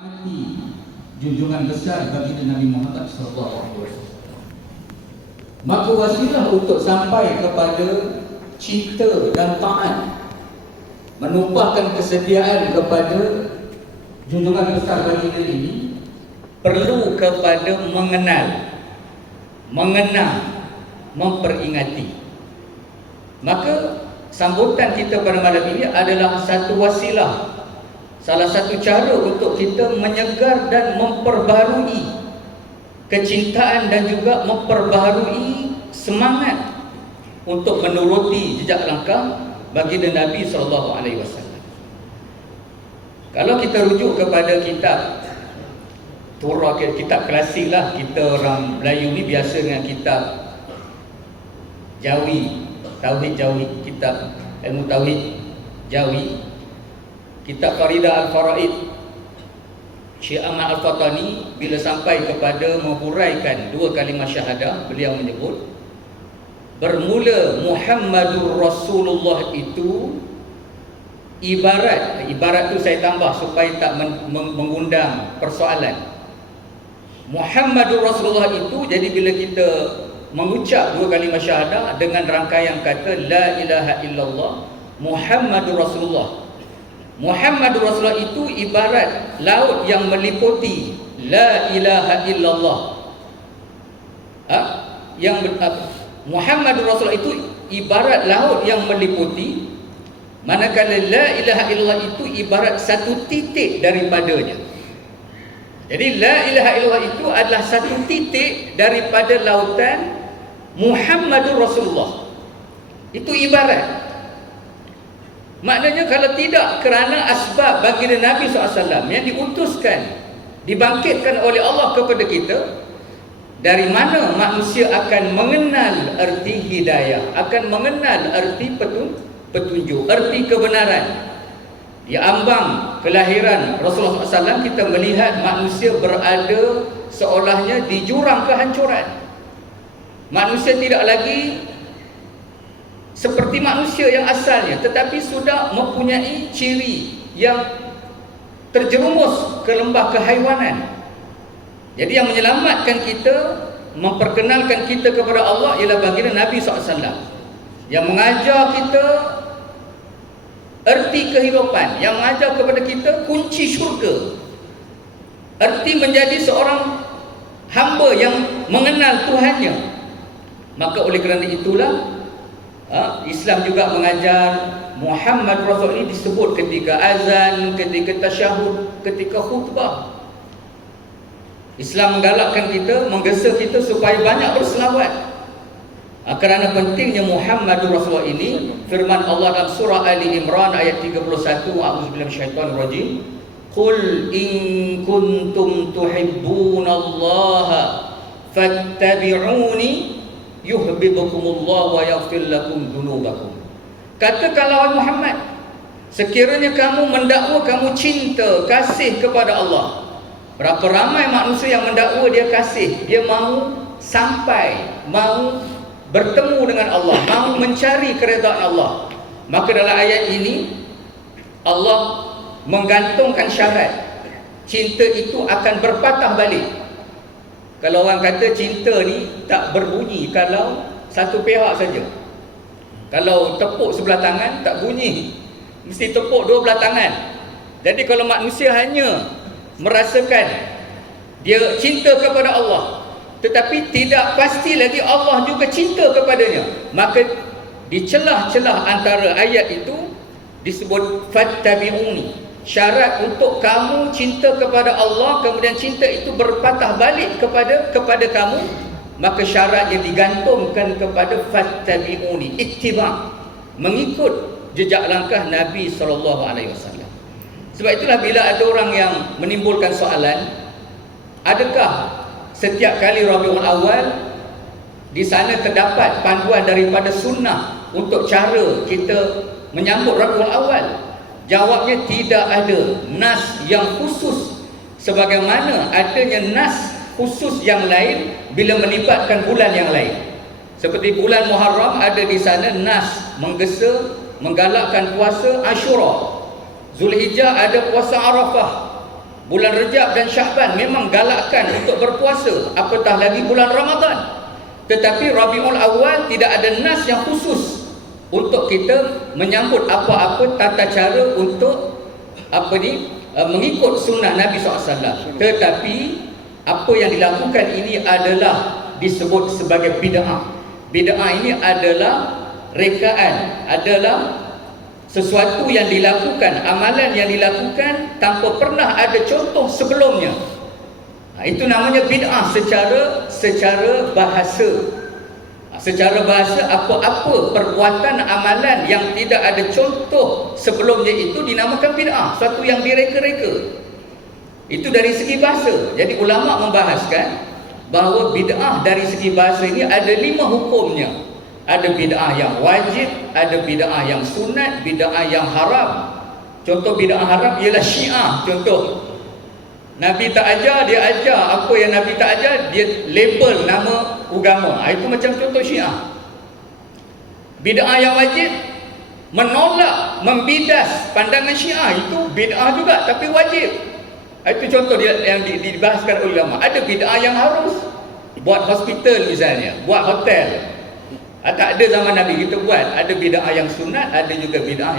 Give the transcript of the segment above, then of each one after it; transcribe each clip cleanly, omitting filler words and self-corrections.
Mati junjungan besar baginda Nabi Muhammad SAW. Maka wasilah untuk sampai kepada cinta dan taat, menumpahkan kesetiaan kepada junjungan besar baginda ini, perlu kepada mengenal, memperingati. Maka sambutan kita pada malam ini adalah satu wasilah, salah satu cara untuk kita menyegar dan memperbarui kecintaan dan juga memperbarui semangat untuk menuruti jejak langkah baginda Nabi SAW. Kalau kita rujuk kepada kitab Turah, kitab klasik lah, kita orang Melayu ni biasa dengan kitab Jawi, Tauhid Jawi, kitab ilmu Tauhid Jawi, kitab Faridah Al-Faraid Syekh Ahmad Al-Fatani, bila sampai kepada menghuraikan dua kalimah syahadah, beliau menyebut bermula Muhammadur Rasulullah itu ibarat tu saya tambah supaya tak mengundang persoalan. Muhammadur Rasulullah itu, jadi bila kita mengucap dua kalimah syahadah dengan rangkaian kata la ilaha illallah Muhammadur Rasulullah, Muhammadur Rasulullah itu ibarat laut yang meliputi la ilaha illallah. Muhammadur Rasulullah itu ibarat laut yang meliputi, manakala la ilaha illallah itu ibarat satu titik daripadanya. Jadi la ilaha illallah itu adalah satu titik daripada lautan Muhammadur Rasulullah. Itu ibarat. Maknanya kalau tidak kerana asbab baginda Nabi SAW yang diutuskan, dibangkitkan oleh Allah kepada kita, dari mana manusia akan mengenal erti hidayah, akan mengenal erti petunjuk, erti kebenaran. Di ambang kelahiran Rasulullah SAW, kita melihat manusia berada seolahnya di jurang kehancuran. Manusia tidak lagi seperti manusia yang asalnya, tetapi sudah mempunyai ciri yang terjerumus ke lembah kehaiwanan. Jadi yang menyelamatkan kita, memperkenalkan kita kepada Allah ialah baginda Nabi SAW, yang mengajar kita erti kehidupan, yang mengajar kepada kita kunci syurga, erti menjadi seorang hamba yang mengenal Tuhannya. Maka oleh kerana itulah Islam juga mengajar Muhammad Rasul ini disebut ketika azan, ketika tasyahud, ketika khutbah. Islam menggalakkan kita, menggesa kita supaya banyak berselawat. Kerana pentingnya Muhammadur Rasulullah ini, firman Allah dalam surah Ali Imran ayat 31, a'udzubillahi minasyaitonir rajim, qul in kuntum tuhibbunallaha fattabi'uni yuhibbukumullah wa yaghfir lakum dzunubakum. Katakanlah Muhammad, sekiranya kamu mendakwa kamu cinta, kasih kepada Allah. Berapa ramai manusia yang mendakwa dia kasih, dia mahu sampai, mahu bertemu dengan Allah, mahu mencari keredaan Allah. Maka dalam ayat ini Allah menggantungkan syarat, cinta itu akan berpatah balik. Kalau orang kata cinta ni tak berbunyi kalau satu pihak saja. Kalau tepuk sebelah tangan tak bunyi, mesti tepuk dua belah tangan. Jadi kalau manusia hanya merasakan dia cinta kepada Allah, tetapi tidak pasti lagi Allah juga cinta kepadanya, maka di celah-celah antara ayat itu disebut fattabi'uni. Syarat untuk kamu cinta kepada Allah, kemudian cinta itu berpatah balik kepada kamu, maka syaratnya digantungkan kepada fattabi'uni, ittiba', mengikut jejak langkah Nabi SAW. Sebab itulah bila ada orang yang menimbulkan soalan, adakah setiap kali Rabiul Awal di sana terdapat panduan daripada sunnah untuk cara kita menyambut Rabiul Awal? Jawabnya tidak ada nas yang khusus, sebagaimana adanya nas khusus yang lain bila melibatkan bulan yang lain. Seperti bulan Muharram ada di sana nas menggesa, menggalakkan puasa Ashura. Zulhijjah ada puasa Arafah. Bulan Rejab dan Sya'ban memang galakkan untuk berpuasa, apatah lagi bulan Ramadan. Tetapi Rabiul Awal tidak ada nas yang khusus untuk kita menyambut apa-apa tata cara untuk mengikut sunnah Nabi SAW. Tetapi apa yang dilakukan ini adalah disebut sebagai bid'ah. Bid'ah ini adalah rekaan, adalah sesuatu yang dilakukan, amalan yang dilakukan tanpa pernah ada contoh sebelumnya. Itu namanya bid'ah secara bahasa. Secara bahasa, apa-apa perbuatan amalan yang tidak ada contoh sebelumnya itu dinamakan bid'ah, suatu yang direka-reka. Itu dari segi bahasa. Jadi ulama membahaskan bahawa bid'ah dari segi bahasa ini ada 5 hukumnya. Ada bid'ah yang wajib, ada bid'ah yang sunat, bid'ah yang haram. Contoh bid'ah haram ialah Syiah. Contoh, Nabi tak ajar, dia ajar apa yang Nabi tak ajar, dia label nama agama. Itu macam contoh Syiah. Bid'ah yang wajib, menolak, membidas pandangan Syiah, itu bid'ah juga tapi wajib. Itu contoh dia yang dibahaskan ulama. Ada bid'ah yang harus, buat hospital misalnya, buat hotel. Tak ada zaman Nabi kita buat. Ada bid'ah yang sunat, ada juga bid'ah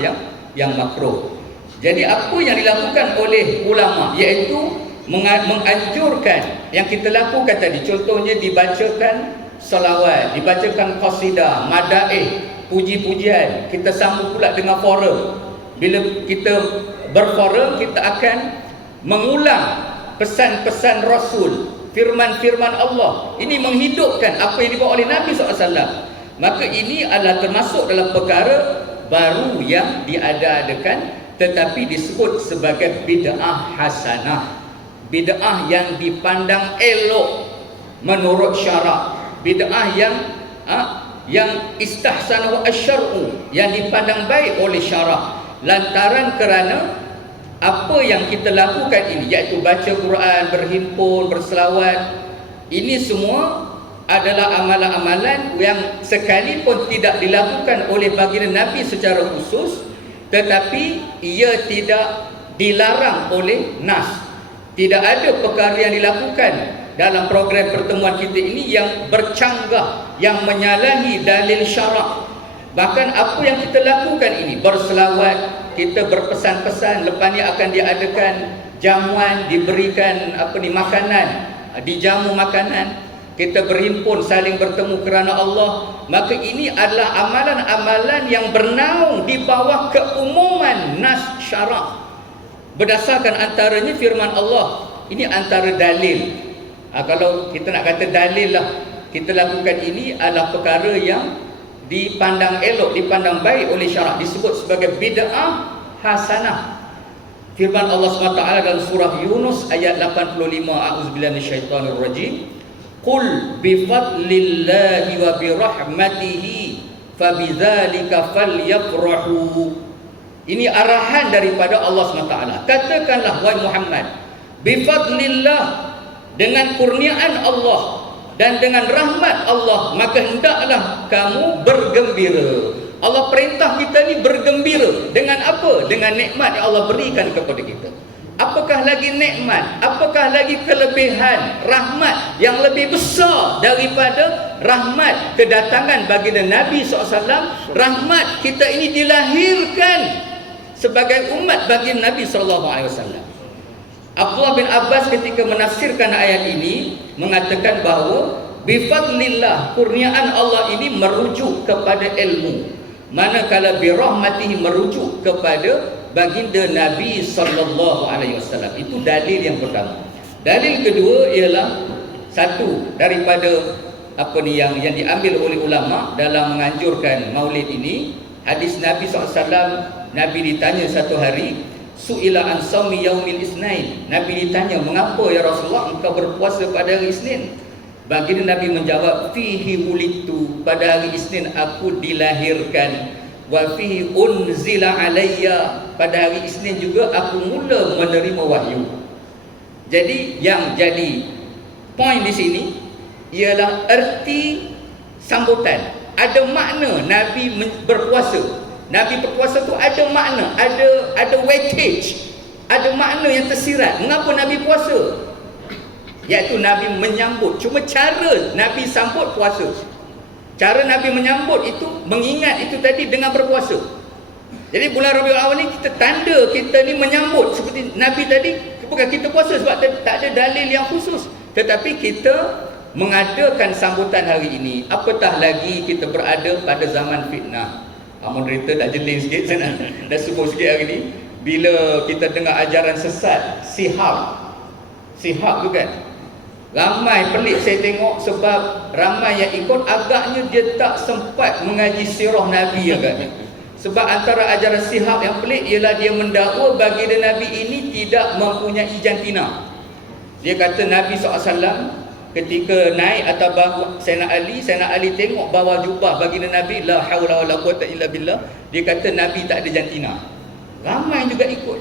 yang makruh. Jadi apa yang dilakukan oleh ulama, iaitu menganjurkan yang kita lakukan tadi, contohnya dibacakan salawat, dibacakan qasidah, madaih, puji-pujian. Kita sambung pula dengan forum. Bila kita berforum, kita akan mengulang pesan-pesan Rasul, firman-firman Allah. Ini menghidupkan apa yang dibawa oleh Nabi SAW. Maka ini adalah termasuk dalam perkara baru yang diada-adakan, tetapi disebut sebagai bid'ah hasanah. Bid'ah yang dipandang elok menurut syarak. Bid'ah yang istahsanahu asy-syar'u, yang dipandang baik oleh syarak. Lantaran kerana apa yang kita lakukan ini, iaitu baca Quran, berhimpun, berselawat, ini semua adalah amalan-amalan yang sekalipun tidak dilakukan oleh baginda Nabi secara khusus, tetapi ia tidak dilarang oleh nas. Tidak ada perkara yang dilakukan dalam program pertemuan kita ini yang bercanggah, yang menyalahi dalil syarak. Bahkan apa yang kita lakukan ini, berselawat, kita berpesan-pesan, lepas ni akan diadakan jamuan, diberikan makanan, dijamu makanan, kita berhimpun saling bertemu kerana Allah. Maka ini adalah amalan-amalan yang bernaung di bawah keumuman nas syarak. Berdasarkan antaranya firman Allah. Ini antara dalil. Kalau kita nak kata dalil lah, kita lakukan ini adalah perkara yang dipandang elok, dipandang baik oleh syarak, disebut sebagai bid'ah hasanah. Firman Allah SWT dalam surah Yunus ayat 85, a'udzubillahi minasyaitonir rajim. Qul bifadlillahi wa birahmatihi fabidzalika falyafrahu. Ini arahan daripada Allah SWT. Katakanlah wahai Muhammad, bifadlillah, dengan kurniaan Allah dan dengan rahmat Allah, maka hendaklah kamu bergembira. Allah perintah kita ni bergembira. Dengan apa? Dengan nikmat yang Allah berikan kepada kita. Apakah lagi nikmat? Apakah lagi kelebihan, rahmat yang lebih besar daripada rahmat kedatangan baginda Nabi SAW? Rahmat kita ini dilahirkan sebagai umat baginda Nabi SAW. Abdullah bin Abbas ketika menafsirkan ayat ini mengatakan bahawa bifadlillah, kurniaan Allah ini merujuk kepada ilmu, manakala birahmatihi merujuk kepada baginda Nabi SAW. Itu dalil yang pertama. Dalil kedua ialah satu daripada yang diambil oleh ulama dalam menganjurkan maulid ini, hadis Nabi SAW. Nabi ditanya satu hari, su'ila an sawmi yaumil isnain. Nabi ditanya, mengapa ya Rasulullah engkau berpuasa pada hari Isnin? Baginda Nabi menjawab, fihi wulidtu, pada hari Isnin aku dilahirkan, wa fihi unzila alayya, pada hari Isnin juga aku mula menerima wahyu. Jadi yang jadi poin di sini ialah erti sambutan. Ada makna Nabi berpuasa. Nabi berpuasa tu ada makna, ada weightage, ada makna yang tersirat. Mengapa Nabi puasa? Iaitu Nabi menyambut. Cuma cara Nabi sambut puasa. Cara Nabi menyambut itu, mengingat itu tadi dengan berpuasa. Jadi bulan Rabiul Awal ni kita tanda kita ni menyambut seperti Nabi tadi. Bukan kita puasa sebab tak ada dalil yang khusus, tetapi kita mengadakan sambutan hari ini. Apatah lagi kita berada pada zaman fitnah. Moderator dah jeling sikit sana. Dah subuh sikit hari ni. Bila kita dengar ajaran sesat, sihab tu kan, ramai pelik saya tengok, sebab ramai yang ikut agaknya dia tak sempat mengaji sirah Nabi agaknya. Sebab antara ajaran sihab yang pelik ialah dia mendakwa baginda Nabi ini tidak mempunyai jantina. Dia kata Nabi SAW ketika naik atas bahu Sayyidina Ali tengok bawah jubah baginda Nabi, la haula wala quwata illa billah, dia kata Nabi tak ada jantina. Ramai juga ikut.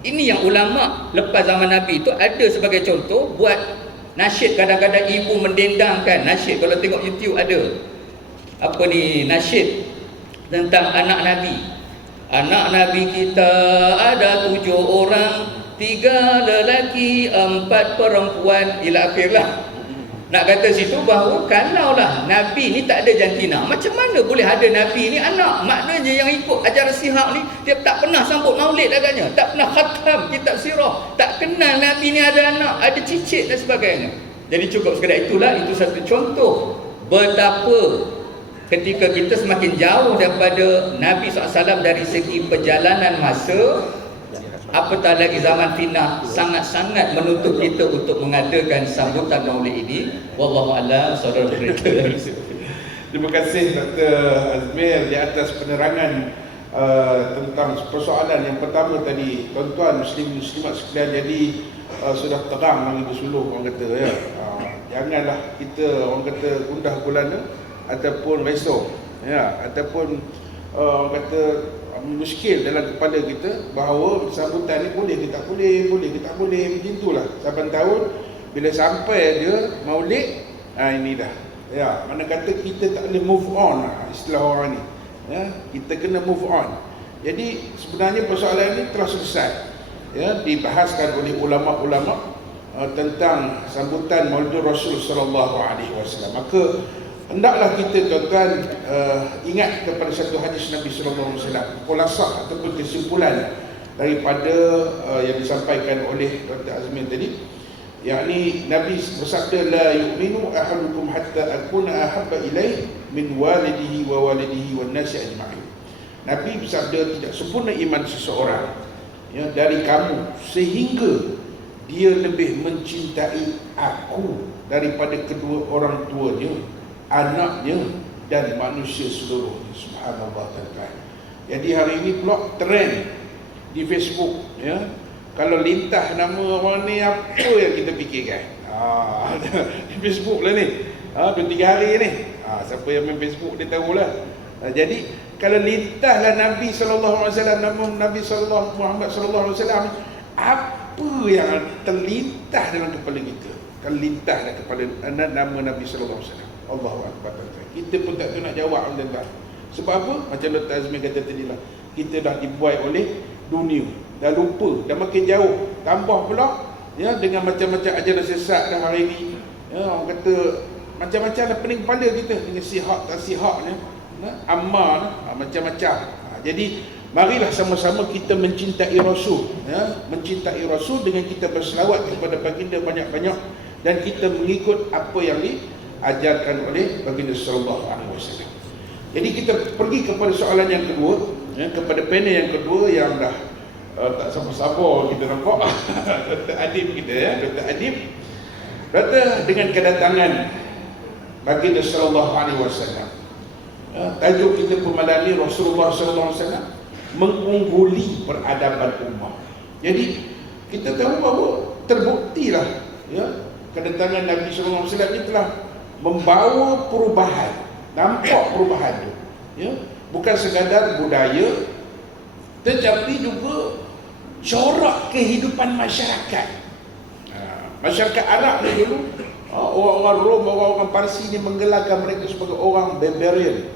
Ini yang ulama lepas zaman Nabi itu ada sebagai contoh buat nasyid. Kadang-kadang ibu mendendangkan nasyid. Kalau tengok YouTube ada apa ni, nasyid tentang anak Nabi. Anak Nabi kita ada 7 orang, 3 lelaki, 4 perempuan, ila akhirlah. Nak kata situ bahawa kalaulah Nabi ni tak ada jantina, macam mana boleh ada Nabi ni anak? Maknanya yang ikut ajaran sihab ni, dia tak pernah sambut maulid agaknya, tak pernah khatam kitab sirah, tak kenal Nabi ni ada anak, ada cicit dan sebagainya. Jadi cukup sekadar itulah, itu satu contoh betapa ketika kita semakin jauh daripada Nabi SAW dari segi perjalanan masa, apatah lagi zaman fitnah sangat-sangat menuntut kita untuk mengadakan sambutan maulid ini. Wallahu a'lam. Saudara moderator. Terima kasih Dr. Azmir di atas penerangan tentang persoalan yang pertama tadi. Tuan-tuan muslimat sekalian, jadi sudah terang lagi bersuluh orang kata ya. Janganlah kita orang kata gundah gulana ataupun risau ya, ataupun orang kata muskil dalam kepala kita bahawa sambutan ni boleh ke tak boleh, boleh ke tak boleh, macam itulah. Saban tahun bila sampai dia maulid, ini dah ya, mana kata kita tak boleh move on, istilah orang ni ya, kita kena move on. Jadi sebenarnya persoalan ini telah selesai ya, dibahaskan oleh ulama-ulama tentang sambutan Maulid Rasul sallallahu alaihi wasallam. Maka hendaklah kita tuan-tuan ingat kepada satu hadis Nabi sallallahu alaihi wasallam, khulasah ataupun kesimpulan daripada yang disampaikan oleh Dr. Azmin tadi, yakni Nabi bersabda, la yu'minu ahadukum hatta akuna ahabba ilaih min walidihi wa walidihi wan nasi ajma'in. Nabi bersabda, tidak sempurna iman seseorang ya, dari kamu sehingga dia lebih mencintai aku daripada kedua orang tuanya, anaknya dan manusia seluruhnya. Subhanallah tuan-tuan. Jadi hari ini pula trend di Facebook ya, kalau lintah nama orang ni, apa yang kita fikirkan? Di Facebook lah ni 2-3 hari ni. Siapa yang main Facebook dia tahulah. Jadi kalau lintahlah Nabi sallallahu alaihi wasallam, nama Nabi Muhammad sallallahu alaihi wasallam, apa yang terlintas dalam kepala kita? Kalau lintahlah kepala nama Nabi sallallahu alaihi wasallam, Allahu akbar. Kita pun tak tahu nak jawab tuan-tuan. Sebab apa? Macam Dr. Azmi kata tadi lah, kita dah dibuai oleh dunia, dah lupa, dah makin jauh. Tambah pula ya dengan macam-macam ajaran sesat dah hari ini. Ya, orang kata macam-macam dah pening kepala kita dengan sihat tak sihatnya, amal macam-macam. Jadi marilah sama-sama kita mencintai Rasul ya, mencintai Rasul dengan kita berselawat kepada baginda banyak-banyak, dan kita mengikut apa yang diajarkan oleh baginda sallallahu alaihi wasallam. Jadi kita pergi kepada soalan yang kedua ya, kepada panel yang kedua yang dah tak sabar-sabar kita nampak Dr. Adib kita ya, Dr. Adib. Dr. dengan kedatangan baginda sallallahu alaihi wasallam, tajuk kita pemadani Rasulullah sallallahu alaihi wasallam, mengungguli peradaban ummah. Jadi kita tahu bahawa terbuktilah ya, kedatangan Nabi sallallahu alaihi wasallam ini telah membawa perubahan. Nampak perubahan tu ya, bukan sekadar budaya tetapi juga corak kehidupan masyarakat. Masyarakat Arab ni dulu, orang-orang Rom, orang-orang Parsi ni menggelarkan mereka sebagai orang barbarian,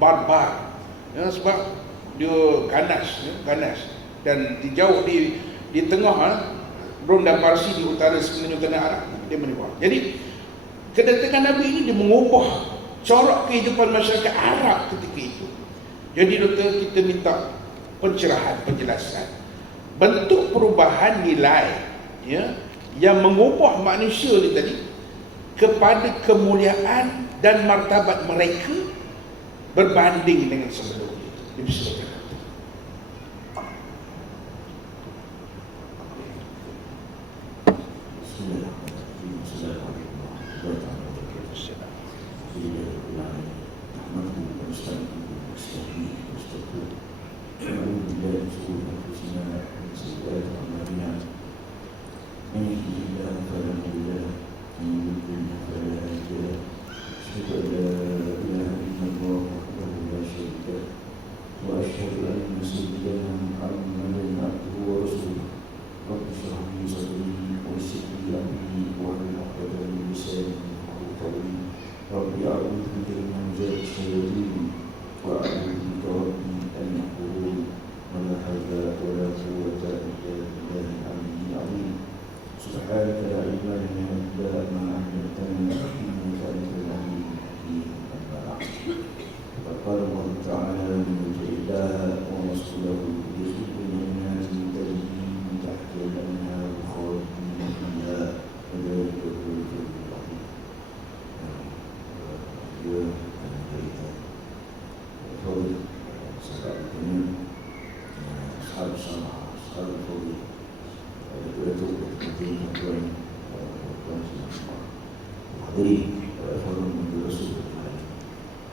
barbar ya, sebab dia ganas ya, ganas. dan di jauh di tengah Rom dan Parsi di utara semenanjung tanah Arab, dia menyebar. Jadi kedatangan Nabi ini dia mengubah corak kehidupan masyarakat Arab ketika itu. Jadi doktor, kita minta pencerahan, penjelasan bentuk perubahan nilai ya, yang mengubah manusia ni tadi kepada kemuliaan dan martabat mereka berbanding dengan sebelumnya. Dipersilakan.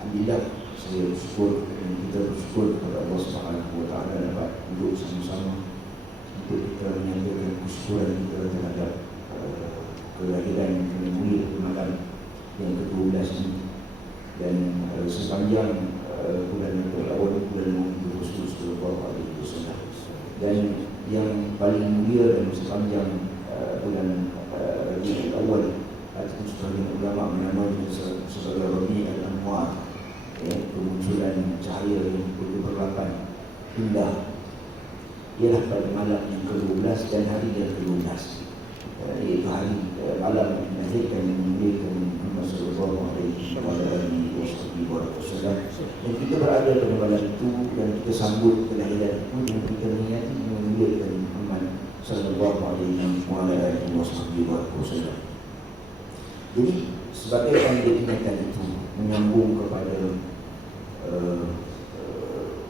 Alhamdulillah, saya bersyukur dan kita bersyukur kepada Allah Subhanahu Wa Taala dapat duduk sama-sama untuk kita menyatakan kesyukuran kita terhadap kelahiran Nabi Muhammad yang ke-12 ini, dan sepanjang bulan awal bulan Rasul Sallallahu Alaihi Wasallam, dan yang paling mulia dan sepanjang bulan Rabiul Awal ataupun sebagian ulama menamainya sebagai Rabi' al-Anwar, kemunculan cahaya yang berlapan indah, ialah pada malam yang ke-12 dan hari yang ke-12, iaitu hari malam yang dilahirkan dan dimulaikan Muhammad sallallahu alaihi wasallam. Dan kita berada pada malam itu dan kita sambut kelahiran itu dan kita niati memuliakan Muhammad sallallahu alaihi wasallam. Jadi sebagai yang diingatkan itu menyambung kepada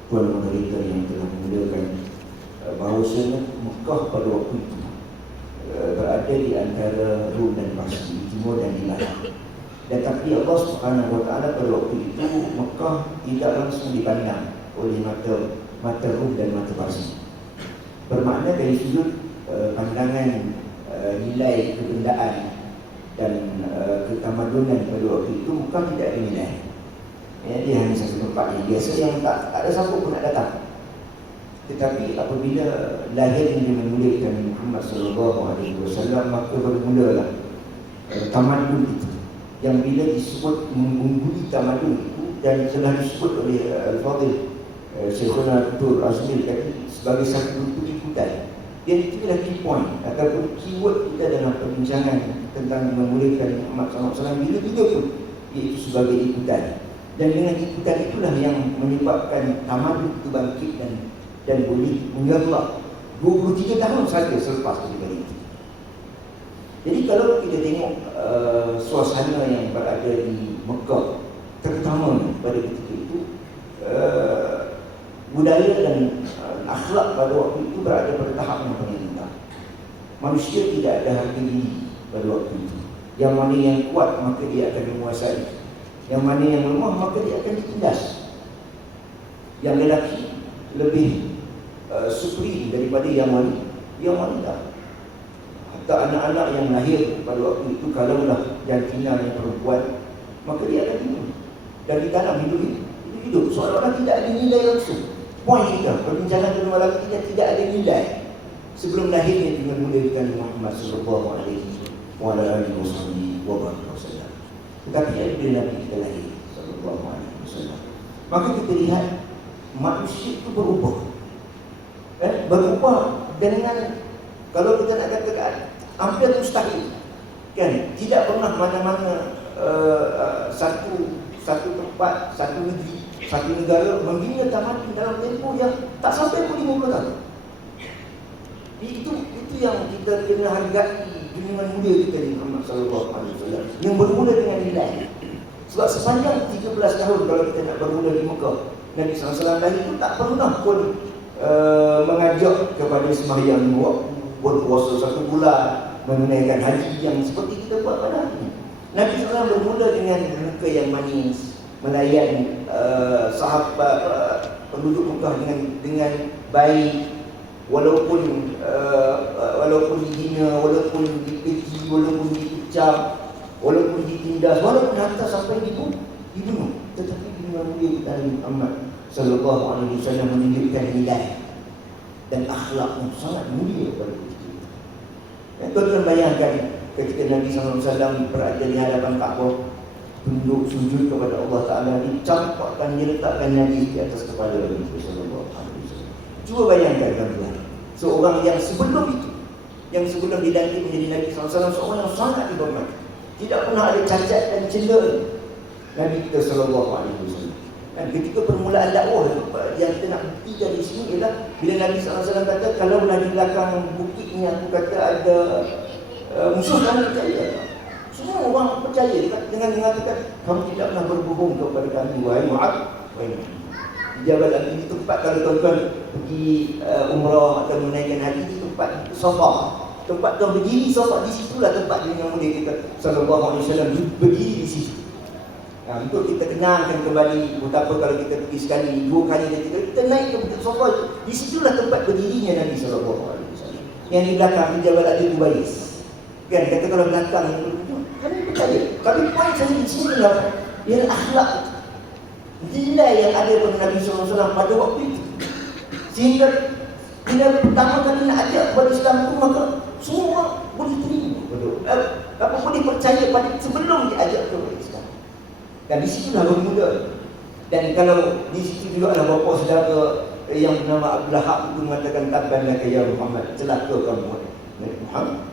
Tuan Moderator yang telah memulakan bahawasanya Mekah pada waktu itu berada di antara Rum dan Parsi, di timur dan di barat. Tetapi Allah Subhanahu Wa Taala pada waktu itu Mekah tidak langsung dipandang oleh mata Rum dan mata Parsi. Bermakna dari sudut pandangan nilai kebendaan dan ketamadunan pada waktu itu Mekah tidak ada nilai. Dia hanya satu tempat yang biasa yang tak ada siapa pun nak datang. Tetapi apabila lahirnya memuliakan Muhammad sallallahu alaihi wasallam, maka bermulalah tamadun itu, yang bila disebut mengungguli tamadun itu dan telah disebut oleh Al-Fadhil Syekhuna Dr. Azmir tadi sebagai satu ikutan. Dan itulah key point ataupun keyword kita dalam perbincangan tentang memuliakan Muhammad SAW bila juga pun, iaitu sebagai ikutan. Dan dengan ikutan itulah yang menyebabkan tamadun itu bangkit dan boleh menyerlah 23 tahun saja selepas daripada itu. Jadi kalau kita tengok suasana yang berada di Mekah, terutama pada ketika itu, budaya dan akhlak pada waktu itu berada pada tahap yang paling rendah. Manusia tidak ada harga diri pada waktu itu. Yang mana yang kuat maka dia akan menguasai, yang mana yang lemah maka dia akan ditindas. Yang lelaki lebih supreme daripada yang wanita. Hatta anak-anak yang lahir pada waktu itu, kalaulah jantina yang perempuan, maka dia akan dibunuh dan ditanam hidup seolah-olah tidak ada nilai langsung. Poin kita, perbincangan kedua lagi kita tidak ada nilai sebelum lahirnya dengan memuliakan Muhammad sallallahu alaihi wasallam. Tetapi apabila Nabi kita lahir sallallahu alaihi wasallam, maka kita lihat manusia itu berubah. berubah dengan, kalau kita nak katakan, hampir mustahil. Kan, tidak pernah mana-mana satu tempat, satu negeri, satu negara membina tamadun dalam tempoh yang tak sampai pun 50 tahun. Itu yang kita kena hargai junjungan mulia kita di Muhammad sallallahu alaihi wasallam yang bermula dengan nilai. Sebab sepanjang 13 tahun kalau kita nak bermula di Mekah, Nabi SAW itu tak pernah pun mengajak kepada sembahyang 2 waktu, berpuasa 1 bulan, menunaikan haji yang seperti kita buat pada hari ini. Nabi SAW bermula dengan muka yang manis, melayan sahabat penduduk Mekah dengan baik, walaupun dihina, walaupun dipeji, walaupun dicap, walaupun ditindas, walaupun hantar sampai dibunuh, tetapi dengan mulia Nabi Muhammad sallallahu alaihi wasallam menunjukkan nilai dan akhlak yang sangat mulia pada kita. Tuan-tuan bayangkan ketika Nabi SAW berada di hadapan Kaabah, tunduk sujud kepada Allah Ta'ala, dicampakkan, diletakkan Nabi di atas kepala Nabi sallallahu alaihi wasallam. Cuba bayangkan tuan-tuan, seorang yang sebelum itu, yang sebelum dilantik menjadi Nabi SAW, seorang yang sangat dihormati, tidak pernah ada cacat dan cela Nabi kita sallallahu alaihi wasallam. Dan ketika permulaan dakwah yang kita nak buktikan di sini ialah bila Nabi SAW kata, kalau di belakang bukit ni aku kata ada musuh, kamu percaya? Semua orang percaya dengan mengatakan, kamu tidak pernah berbohong kepada kami, wahai Mu'ad, wahai Muhammad. Di Jabal Abi, di tempat kalau tuan-tuan pergi umrah atau menaikkan haji, di tempat Safa, tempat tuan berdiri Safa, di situlah tempat yang mulia kita sallallahu alaihi wasallam berdiri di situ. Untuk kita kenangkan kembali betapa kalau kita pergi sekali, 2 kali dan 3 kali, kita naik ke Bukit Safa, di situlah tempat berdirinya Nabi sallallahu alaihi wasallam. Yang di belakang di Jabal Abi Tubais. Kan kata kalau belakang itu, kami percaya. Tapi poin saya di sini adalah ialah akhlak, nilai yang ada pada Nabi sallallahu alaihi wasallam pada waktu itu. Sehingga bila pertama kali nak ajak kepada Islam itu, maka semua orang boleh terima, boleh percaya pada sebelum diajak kepada Islam. Dan di situlah bermula. Dan kalau di situ juga ada bapa saudara yang bernama Abdul Lahab itu mengatakan, tabbanaka ya Muhammad, celaka kamu Muhammad.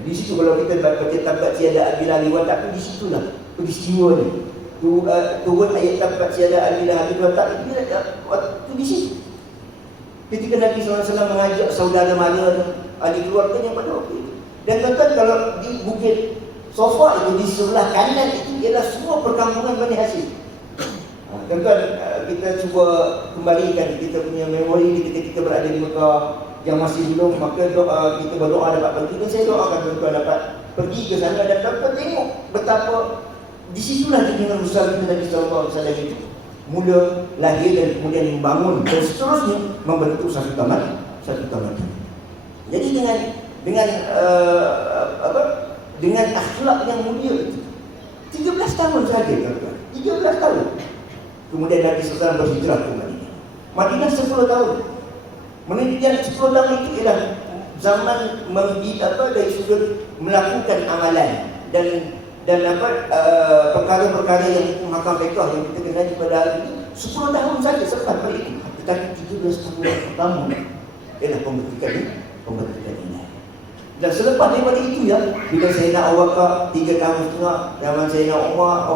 Di situ kalau kita baca tabat siada Abilah liwat, tapi di situlah peristiwa ni. Turun ayat tabat siada Abilah liwat, itu di situ. Ketika Nabi SAW mengajak saudara mara ahli keluarganya pada waktu itu. Dan tuan-tuan, kalau di Bukit Safa itu di sebelah kanan itu ialah semua perkampungan Bani Hashim. Tuan-tuan, kita cuba kembalikan kita punya memori ketika kita berada di Mekah. Yang masih belum, maka kita berdoa dapat pergi. Dan saya doakan tuan-tuan dapat pergi ke sana dan dapat tengok betapa di situlah junjungan besar kita Nabi sallallahu alaihi wasallam itu mula lahir dan kemudian membangun dan seterusnya membentuk satu tamadun. Jadi dengan akhlak yang mulia itu 13 tahun saja tuan-tuan. 13 tahun. Kemudian Nabi SAW berhijrah ke Madinah. Madinah 10 tahun. Menunjukkan 10 tahun itu ialah zaman dari sudut melakukan amalan dan perkara-perkara yang makam fiqh yang kita kenali pada hari ini 10 tahun saja selepas pada itu. Tetapi 13 tahun pertama ialah pembentukan ini. Dan selepas daripada itu bila Sayyidina Abu Bakar 3 tahun setengah, zaman Sayyidina Umar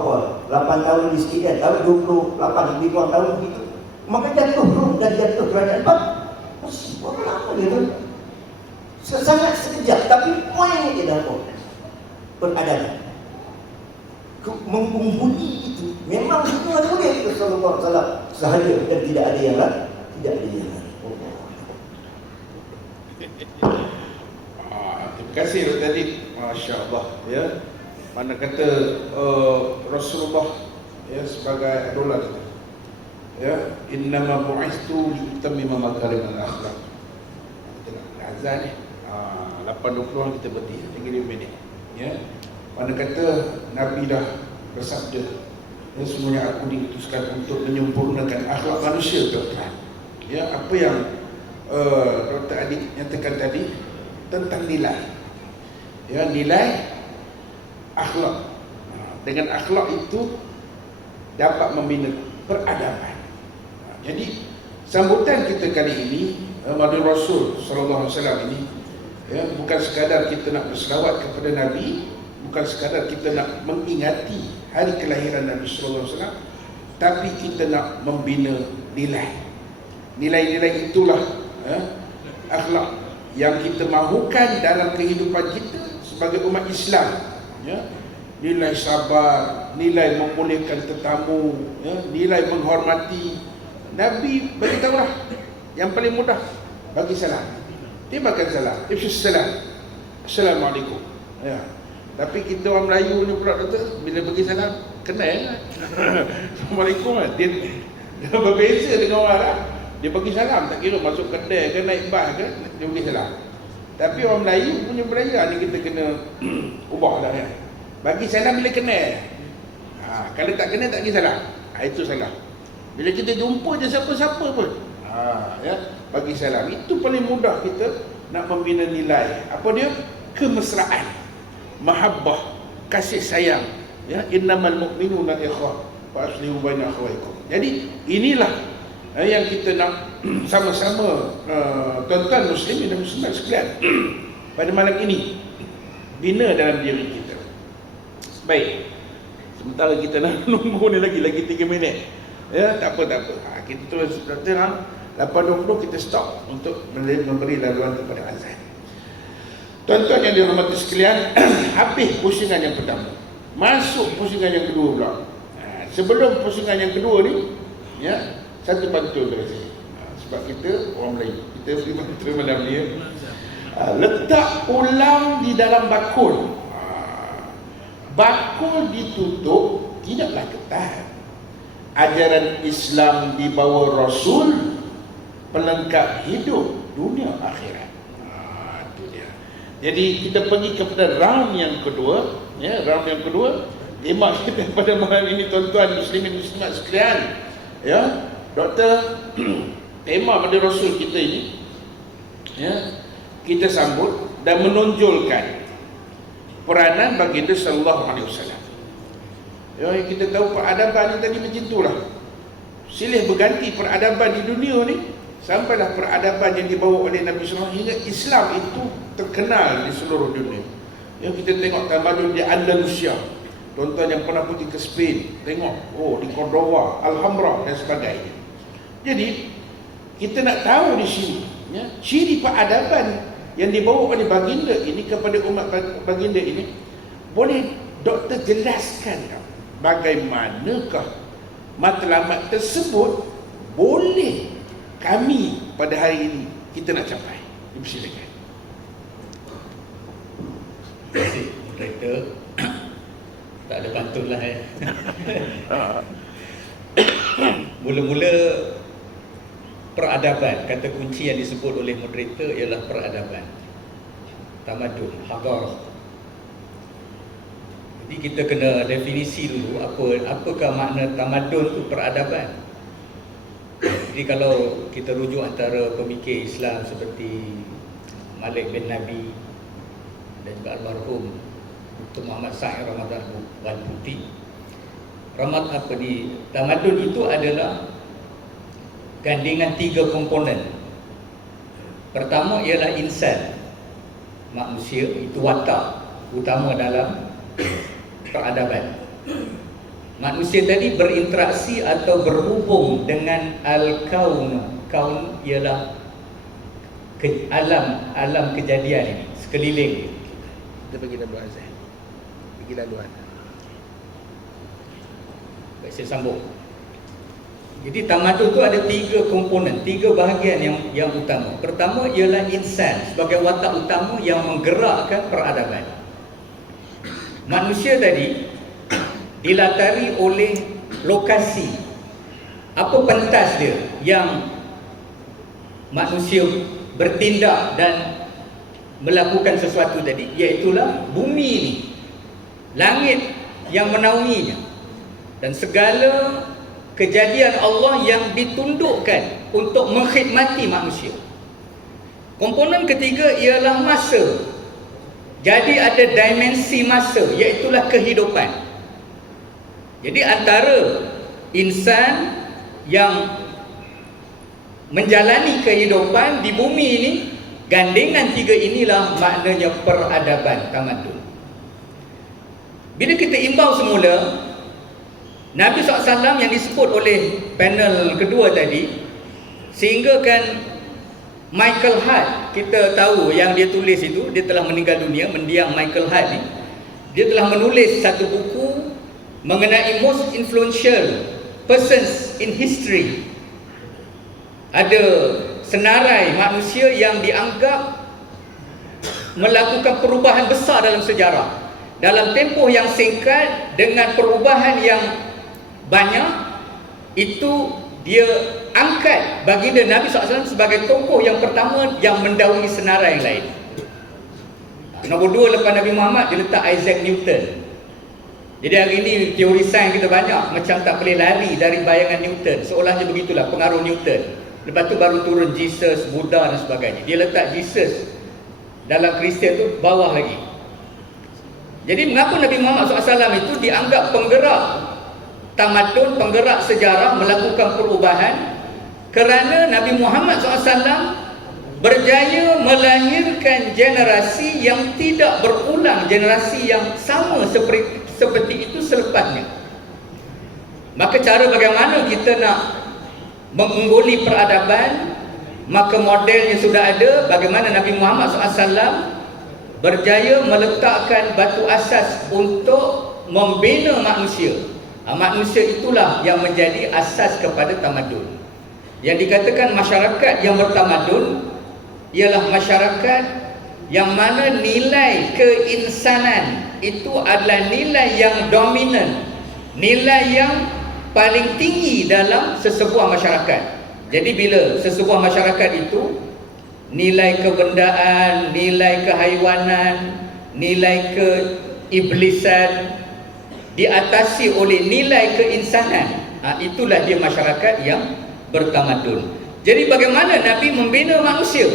8 tahun di sikit kan, tahun 28 lebih kurang tahun begitu. Maka jatuh kerajaan berapa lama dia tu? Sangat sekejap, tapi poinnya dia dah peradaban. Menghuni itu memang hubungan mulia kita sallallahu alaihi wasallam sahaja dan tidak ada yang lain. Terima kasih tadi, masya-Allah ya. Mana kata Rasulullah sebagai idola kita. Ya, innama bu'istu liutammima makarimal akhlaq. Tengok azan ni. 8.20 kita berhenti 3 minit. Ya. Mana kata Nabi dah bersabda, semuanya aku diutuskan untuk menyempurnakan akhlak manusia, tuan-tuan. Ya, apa yang Dr. Adik nyatakan tadi tentang nilai. Ya, nilai akhlak. Dengan akhlak itu dapat membina peradaban. Jadi sambutan kita kali ini madu Rasul sallallahu alaihi wasallam ini, bukan sekadar kita nak berselawat kepada Nabi, bukan sekadar kita nak mengingati hari kelahiran Nabi sallallahu alaihi wasallam, tapi kita nak membina nilai-nilai itulah akhlak yang kita mahukan dalam kehidupan kita sebagai umat Islam, nilai sabar, nilai memulihkan tetamu, nilai menghormati. Nabi bagi tahulah yang paling mudah, bagi salam, tibakan salam, ifshus salam, assalamualaikum. Tapi kita orang Melayu ni pula kata bila bagi salam kena assalamualaikum, dia berbeza dengan orang Arab. Dia bagi salam, tak kira masuk kedai ke naik bas ke, dia bagi salam. Tapi orang Melayu punya budaya ni kita kena ubah lah Bagi salam bila kena. Kalau tak kena tak bagi salam. Itu salah. Bila kita jumpa je siapa-siapa pun, bagi salam. Itu paling mudah kita nak membina nilai. Apa dia? Kemesraan, mahabbah, kasih sayang. Innamal mu'minuna ikhwah wa aslihu baina akhawaykum. Jadi inilah yang kita nak sama-sama tuan-tuan muslimin dan muslimat sekalian pada malam ini bina dalam diri kita. Baik, sementara kita nak nunggu ni lagi 3 minit, tak apa. Kita terus terang 8.20 kita stop untuk memberi laluan kepada azan. Tuan-tuan yang dirahmati sekalian, habis pusingan yang pertama, masuk pusingan yang kedua pula. Sebelum pusingan yang kedua ni, satu pantun dari sini. Sebab kita orang Melayu, kita beri pantun malam ni, letak ulang di dalam bakul. Bakul ditutup tidaklah ketat. Ajaran Islam dibawa Rasul, pelengkap hidup dunia akhirat. Itu dia. Jadi kita pergi kepada round yang kedua. Round yang kedua, tema kita pada malam ini tuan-tuan muslimin muslimat sekalian, Doktor, tema pada Rasul kita ini, kita sambut dan menonjolkan peranan baginda sallallahu alaihi wasallam. Kita tahu peradaban ni tadi macam itulah. Silih berganti peradaban di dunia ni, sampailah peradaban yang dibawa oleh Nabi sallallahu alaihi wasallam hingga Islam itu terkenal di seluruh dunia. Kita tengok tamadun di Andalusia. Tuan-tuan yang pernah pergi ke Spain, tengok, di Cordoba, Alhambra dan sebagainya. Jadi kita nak tahu di sini, ciri peradaban yang dibawa oleh baginda ini kepada umat baginda ini. Boleh doktor jelaskan bagaimanakah matlamat tersebut boleh kami pada hari ini kita nak capai? Dipersilakan. Terima kasih, moderator. Tak ada pantun lah Mula-mula peradaban, kata kunci yang disebut oleh moderator ialah peradaban, tamadun, hadarah. Jadi kita kena definisi dulu apakah makna tamadun tu, peradaban. Jadi kalau kita rujuk antara pemikir Islam seperti Malik bin Nabi dan juga almarhum Dr. Muhammad Sa'id Ramadan Al-Buti, tamadun itu adalah gandingan 3 komponen. Pertama ialah insan, manusia, itu watak utama dalam peradaban. Manusia tadi berinteraksi atau berhubung dengan al-kaun. Kaun ialah alam kejadian ini, sekeliling. Kita bagi laluan azan. Bagi laluan. Baik, saya sambung. Jadi tamadun itu ada 3 komponen, 3 bahagian yang utama. Pertama ialah insan sebagai watak utama yang menggerakkan peradaban. Manusia tadi dilatari oleh lokasi. Apa pentas dia yang manusia bertindak dan melakukan sesuatu tadi, iaitulah bumi ini, langit yang menaunginya, dan segala kejadian Allah yang ditundukkan untuk mengkhidmati manusia. Komponen ketiga ialah masa. Jadi ada dimensi masa, iaitulah kehidupan. Jadi antara insan yang menjalani kehidupan di bumi ini, gandengan tiga inilah maknanya peradaban tamadun. Bila kita imbau semula, Nabi SAW yang disebut oleh panel kedua tadi, sehingga kan Michael Hart, kita tahu yang dia tulis itu, dia telah meninggal dunia, mendiang Michael Hart ni. Dia telah menulis satu buku mengenai most influential persons in history. Ada senarai manusia yang dianggap melakukan perubahan besar dalam sejarah. Dalam tempoh yang singkat dengan perubahan yang banyak, itu dia angkat baginda Nabi SAW sebagai tokoh yang pertama yang mendahului senarai yang lain. Nombor 2 lepas Nabi Muhammad, dia letak Isaac Newton. Jadi hari ini teori sains kita banyak macam tak boleh lari dari bayangan Newton, seolahnya begitulah pengaruh Newton. Lepas tu baru turun Jesus, Buddha dan sebagainya. Dia letak Jesus dalam Kristian tu bawah lagi. Jadi mengapa Nabi Muhammad SAW itu dianggap penggerak tamadun, penggerak sejarah, melakukan perubahan? Kerana Nabi Muhammad SAW berjaya melahirkan generasi yang tidak berulang generasi yang sama seperti itu selepasnya. Maka cara bagaimana kita nak mengungguli peradaban, maka modelnya sudah ada. Bagaimana Nabi Muhammad SAW berjaya meletakkan batu asas untuk membina manusia. Manusia itulah yang menjadi asas kepada tamadun. Yang dikatakan masyarakat yang bertamadun ialah masyarakat yang mana nilai keinsanan itu adalah nilai yang dominan, nilai yang paling tinggi dalam sesebuah masyarakat. Jadi bila sesebuah masyarakat itu nilai kebendaan, nilai kehaiwanan, nilai keiblisan diatasi oleh nilai keinsanan, itulah dia masyarakat yang bertamadun. Jadi bagaimana Nabi membina manusia?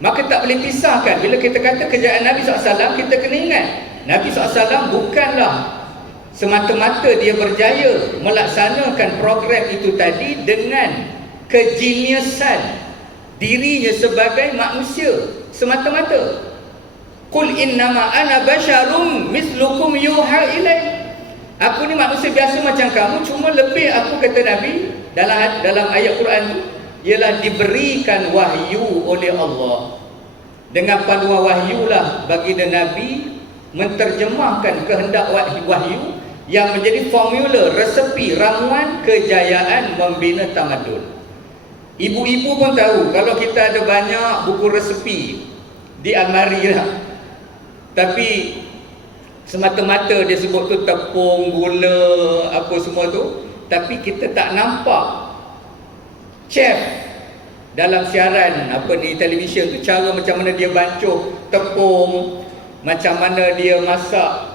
Maka tak boleh pisahkan. Bila kita kata kejayaan Nabi SAW, kita kena ingat Nabi SAW bukanlah semata-mata dia berjaya melaksanakan program itu tadi dengan kejeniusan dirinya sebagai manusia semata-mata. Qul innama ana basyarum mislukum yuha ilai. Aku ni manusia biasa macam kamu, cuma lebih, aku kata Nabi dalam ayat Quran tu, ialah diberikan wahyu oleh Allah. Dengan panduan wahyulah baginda Nabi menterjemahkan kehendak wahyu yang menjadi formula, resepi, ramuan kejayaan membina tamadun. Ibu-ibu pun tahu kalau kita ada banyak buku resepi di almari lah, tapi semata-mata dia sebut tu tepung, gula, apa semua tu, tapi kita tak nampak chef dalam siaran televisyen tu, cara macam mana dia bancuh tepung, macam mana dia masak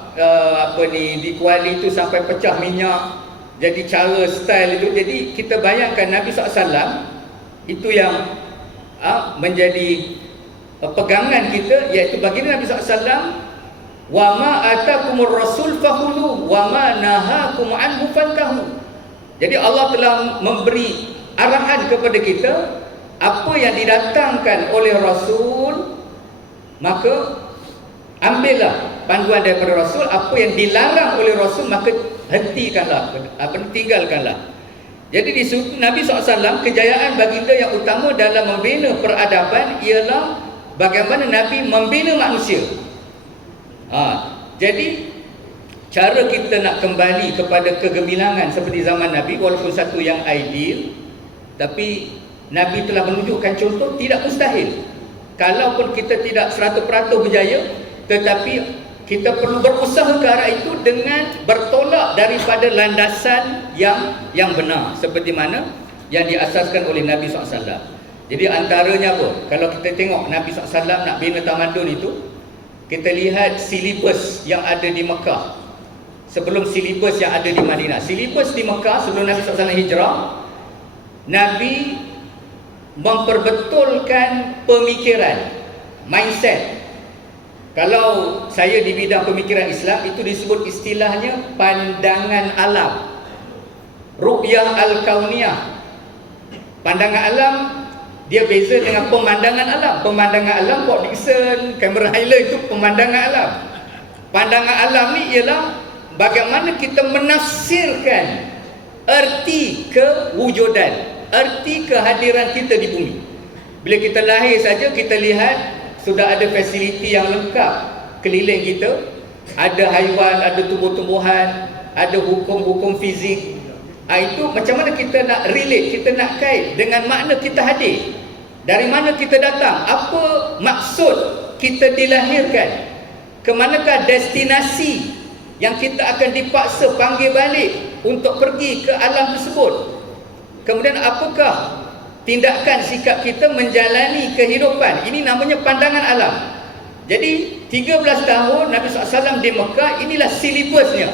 di kuali tu sampai pecah minyak. Jadi cara style itu, jadi kita bayangkan Nabi SAW itu yang menjadi pegangan kita, iaitu baginda Nabi SAW, wa ma atakumur rasul fakhudhu wa ma nahakum anhu fantahu. Jadi Allah telah memberi arahan kepada kita, apa yang didatangkan oleh Rasul maka ambillah panduan daripada Rasul, apa yang dilarang oleh Rasul maka hentikanlah, tinggalkanlah. Jadi di Nabi SAW, kejayaan baginda yang utama dalam membina peradaban ialah bagaimana Nabi membina manusia. Jadi cara kita nak kembali kepada kegemilangan seperti zaman Nabi, walaupun satu yang ideal, tapi Nabi telah menunjukkan contoh tidak mustahil. Kalaupun kita tidak 100% berjaya, tetapi kita perlu berusaha ke arah itu dengan bertolak daripada landasan yang benar, seperti mana yang diasaskan oleh Nabi SAW. Jadi antaranya apa? Kalau kita tengok Nabi SAW nak bina tamadun itu, kita lihat silibus yang ada di Mekah sebelum silibus yang ada di Madinah. Silibus di Mekah sebelum Nabi SAW hijrah, Nabi memperbetulkan pemikiran, mindset. Kalau saya di bidang pemikiran Islam, itu disebut istilahnya pandangan alam, ru'yah al-kauniyah. Pandangan alam Dia beza dengan pemandangan alam. Pemandangan alam Port Dickson, Cameron Highland itu pemandangan alam. Pandangan alam ni ialah bagaimana kita menafsirkan erti kewujudan, erti kehadiran kita di bumi. Bila kita lahir saja kita lihat sudah ada fasiliti yang lengkap keliling kita. Ada haiwan, ada tumbuh-tumbuhan, ada hukum-hukum fizik. Itu macam mana kita nak relate, kita nak kait dengan makna kita hadir. Dari mana kita datang, apa maksud kita dilahirkan, ke manakah destinasi yang kita akan dipaksa panggil balik untuk pergi ke alam tersebut. Kemudian apakah tindakan sikap kita menjalani kehidupan. Ini namanya pandangan alam. Jadi 13 tahun Nabi SAW di Mekah, inilah silibusnya.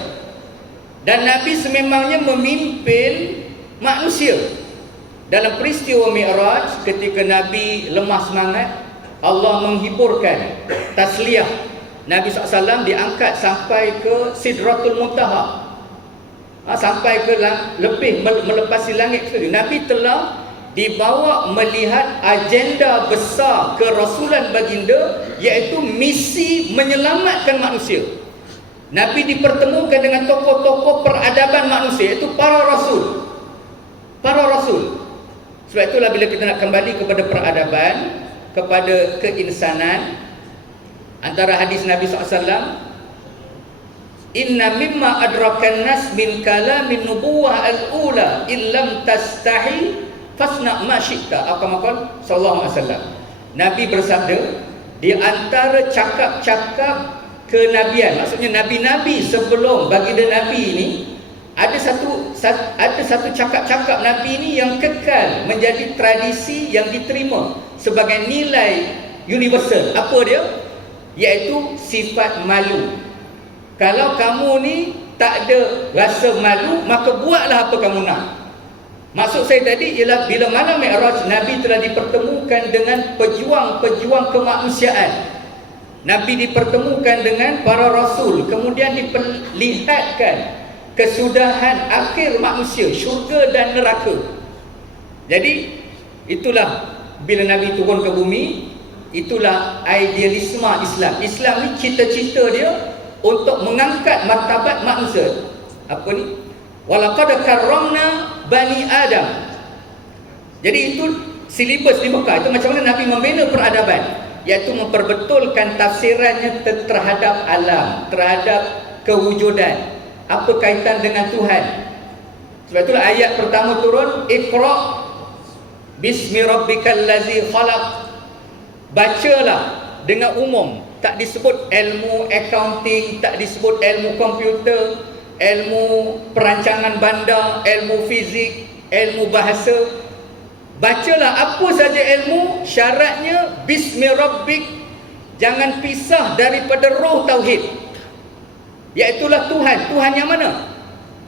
Dan Nabi sememangnya memimpin manusia. Dalam peristiwa Mi'raj, ketika Nabi lemah semangat, Allah menghiburkan tasliyah. Nabi SAW diangkat sampai ke Sidratul Muntaha, sampai ke lebih melepasi langit. Nabi telah dibawa melihat agenda besar kerasulan baginda, iaitu misi menyelamatkan manusia. Nabi dipertemukan dengan tokoh-tokoh peradaban manusia, iaitu para rasul. Para rasul. Sebab itulah bila kita nak kembali kepada peradaban, kepada keinsanan, antara hadis Nabi SAW, inna mimma adrakan nas min kalamin nubuwah al-ula illam tastahi fasna ma syi'ta, aqamakal sallallahu alaihi wasallam. Nabi bersabda, di antara cakap-cakap kenabian, maksudnya nabi-nabi sebelum baginda Nabi ini, ada satu cakap-cakap Nabi ini yang kekal menjadi tradisi yang diterima sebagai nilai universal. Apa dia? Iaitu sifat malu. Kalau kamu ni tak ada rasa malu, maka buatlah apa kamu nak. Maksud saya tadi ialah bila malam Mi'raj, Nabi telah dipertemukan dengan pejuang-pejuang kemanusiaan. Nabi dipertemukan dengan para rasul, kemudian diperlihatkan kesudahan akhir manusia, syurga dan neraka. Jadi itulah bila Nabi turun ke bumi, itulah idealisme Islam. Islam ni cita-cita dia untuk mengangkat martabat manusia. Apa ni? Walaqad karramna bani Adam. Jadi itu silibus di Mekah. Itu macam mana Nabi membina peradaban, iaitu memperbetulkan tafsirannya terhadap alam, terhadap kewujudan. Apa kaitan dengan Tuhan? Sebab itulah ayat pertama turun, Iqra bismi rabbikal ladzi khalaq. Bacalah dengan umum, tak disebut ilmu accounting, tak disebut ilmu komputer, ilmu perancangan bandar, ilmu fizik, ilmu bahasa. Bacalah apa saja ilmu, syaratnya bismi rabbik, jangan pisah daripada roh tauhid, iaitulah Tuhan. Tuhan yang mana?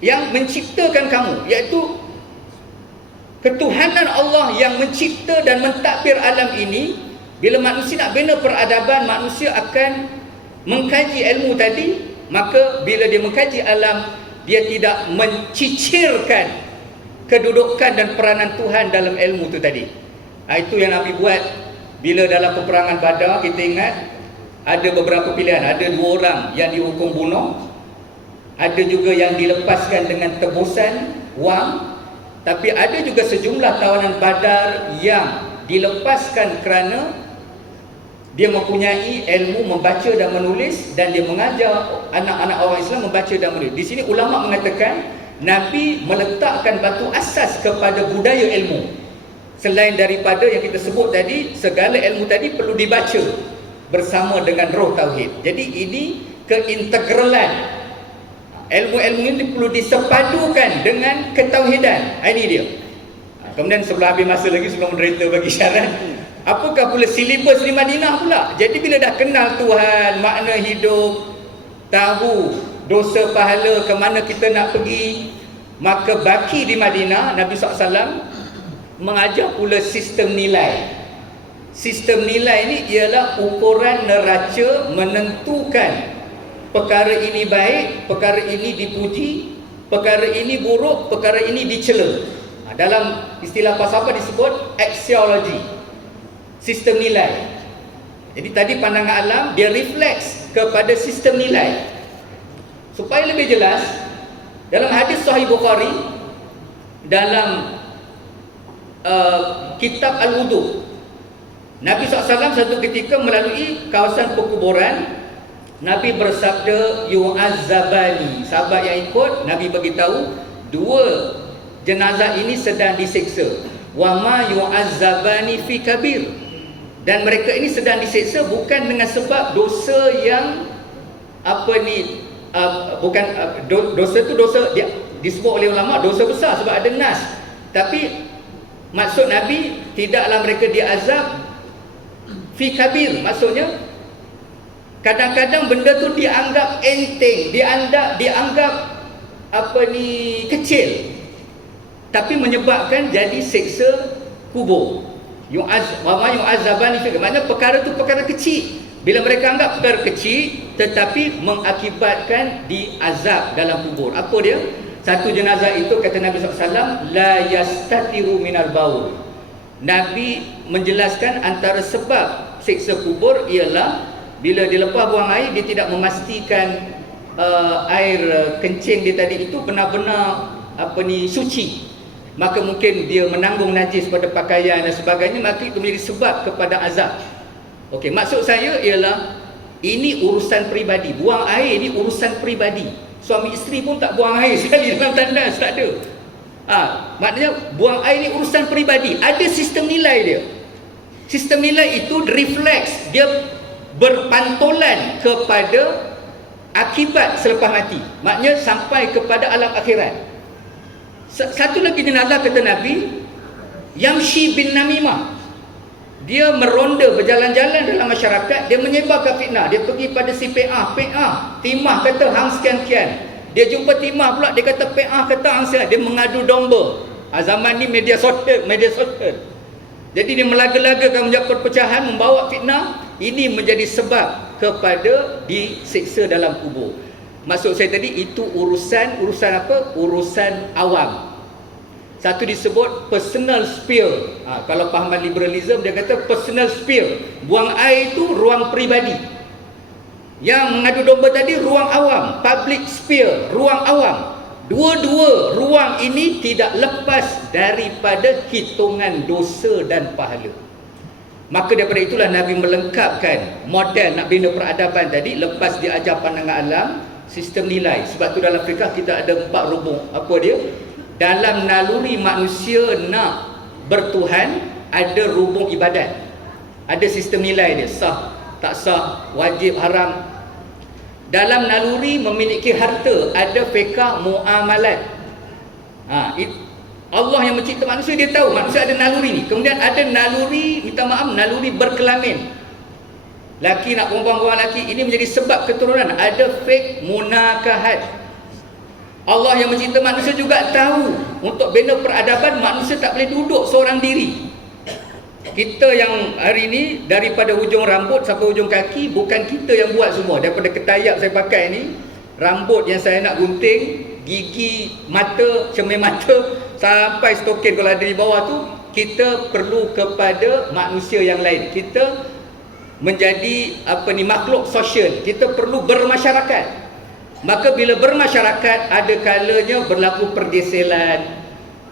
Yang menciptakan kamu, iaitu ketuhanan Allah yang mencipta dan mentadbir alam ini. Bila manusia nak bina peradaban, manusia akan mengkaji ilmu tadi. Maka bila dia mengkaji alam, dia tidak mencicirkan kedudukan dan peranan Tuhan dalam ilmu itu tadi. Itu yang Nabi buat bila dalam peperangan Badar. Kita ingat ada beberapa pilihan. Ada 2 orang yang dihukum bunuh, ada juga yang dilepaskan dengan tebusan wang, tapi ada juga sejumlah tawanan Badar yang dilepaskan kerana dia mempunyai ilmu membaca dan menulis, dan dia mengajar anak-anak orang Islam membaca dan menulis. Di sini ulama mengatakan Nabi meletakkan batu asas kepada budaya ilmu. Selain daripada yang kita sebut tadi, segala ilmu tadi perlu dibaca bersama dengan roh tauhid. Jadi ini keintegralan. Ilmu-ilmu ini perlu disepadukan dengan ketauhidan. Ini dia. Kemudian sebelah habis masa lagi, sebelum moderator bagi syarat, apakah pula silibus di Madinah pula? Jadi bila dah kenal Tuhan, makna hidup, tahu dosa pahala, ke mana kita nak pergi, maka baki di Madinah, Nabi SAW mengajar pula sistem nilai. Sistem nilai ini ialah ukuran neraca menentukan perkara ini baik, perkara ini dipuji, perkara ini buruk, perkara ini dicela. Dalam istilah falsafah disebut axiology, sistem nilai. Jadi tadi pandangan alam dia refleks kepada sistem nilai. Supaya lebih jelas, dalam hadis Sahih Bukhari, dalam kitab Al-Wudu, Nabi SAW satu ketika melalui kawasan perkuburan, Nabi bersabda yu'azzabani. Sahabat yang ikut, Nabi beritahu dua jenazah ini sedang disiksa. Wa ma yu'azzabani fi kabir. Dan mereka ini sedang disiksa bukan dengan sebab dosa yang dosa itu dosa dia disebut oleh ulama dosa besar sebab ada nas. Tapi maksud Nabi tidaklah mereka diazab fi kabir, maksudnya kadang-kadang benda tu dianggap enteng, dianggap kecil, tapi menyebabkan jadi siksa kubur. Yu'azzabani fi, maknanya perkara tu perkara kecil. Bila mereka anggap perkara kecil tetapi mengakibatkan diazab dalam kubur. Apa dia? Satu jenazah itu kata Nabi SAW, la yastatiru minal baul. Nabi menjelaskan antara sebab siksa kubur ialah bila dia lepas buang air, dia tidak memastikan air kencing dia tadi itu benar-benar suci. Maka mungkin dia menanggung najis pada pakaian dan sebagainya, maka itu menjadi sebab kepada azab. Okey, maksud saya ialah ini urusan peribadi. Buang air ini urusan peribadi. Suami isteri pun tak buang air sekali dalam tandas, tak ada. Maknanya buang air ni urusan peribadi. Ada sistem nilai dia. Sistem nilai itu refleks, dia berpantulan kepada akibat selepas mati. Maknanya sampai kepada alam akhirat. Satu lagi jenazah kata Nabi, yamshi bin namimah. Dia meronda berjalan-jalan dalam masyarakat, dia menyebarkan fitnah. Dia pergi pada si PA, timah kata hang sekian-kian. Dia jumpa timah pula, dia kata PA kata hang sekian. Dia mengadu domba. Zaman ni media sosial. Jadi dia melaga-lagakan menjadi perpecahan, membawa fitnah. Ini menjadi sebab kepada disiksa dalam kubur. Maksud saya tadi itu urusan apa? Urusan awam. Satu disebut personal sphere. Kalau pahaman liberalism dia kata personal sphere. Buang air itu ruang peribadi. Yang mengadu domba tadi ruang awam, public sphere, ruang awam. Dua-dua ruang ini tidak lepas daripada hitungan dosa dan pahala. Maka daripada itulah Nabi melengkapkan model nak bina peradaban tadi. Lepas dia ajar pandangan alam, sistem nilai. Sebab tu dalam fiqh kita ada 4 rubung. Apa dia? Dalam naluri manusia nak bertuhan, ada rubung ibadat. Ada sistem nilai dia, sah, tak sah, wajib, haram. Dalam naluri memiliki harta, ada fiqh muamalat. Allah yang mencipta manusia, dia tahu manusia ada naluri ni. Kemudian ada naluri, naluri berkelamin. Laki nak perempuan laki, ini menjadi sebab keturunan. Ada fiqh munakahat. Allah yang mencipta manusia juga tahu untuk bina peradaban manusia tak boleh duduk seorang diri. Kita yang hari ini daripada hujung rambut sampai hujung kaki bukan kita yang buat semua. Daripada ketayap saya pakai ni, rambut yang saya nak gunting, gigi, mata, cermin mata sampai stokin kalau ada di bawah tu, kita perlu kepada manusia yang lain. Kita menjadi makhluk sosial. Kita perlu bermasyarakat. Maka bila bermasyarakat, ada kalanya berlaku pergeseran,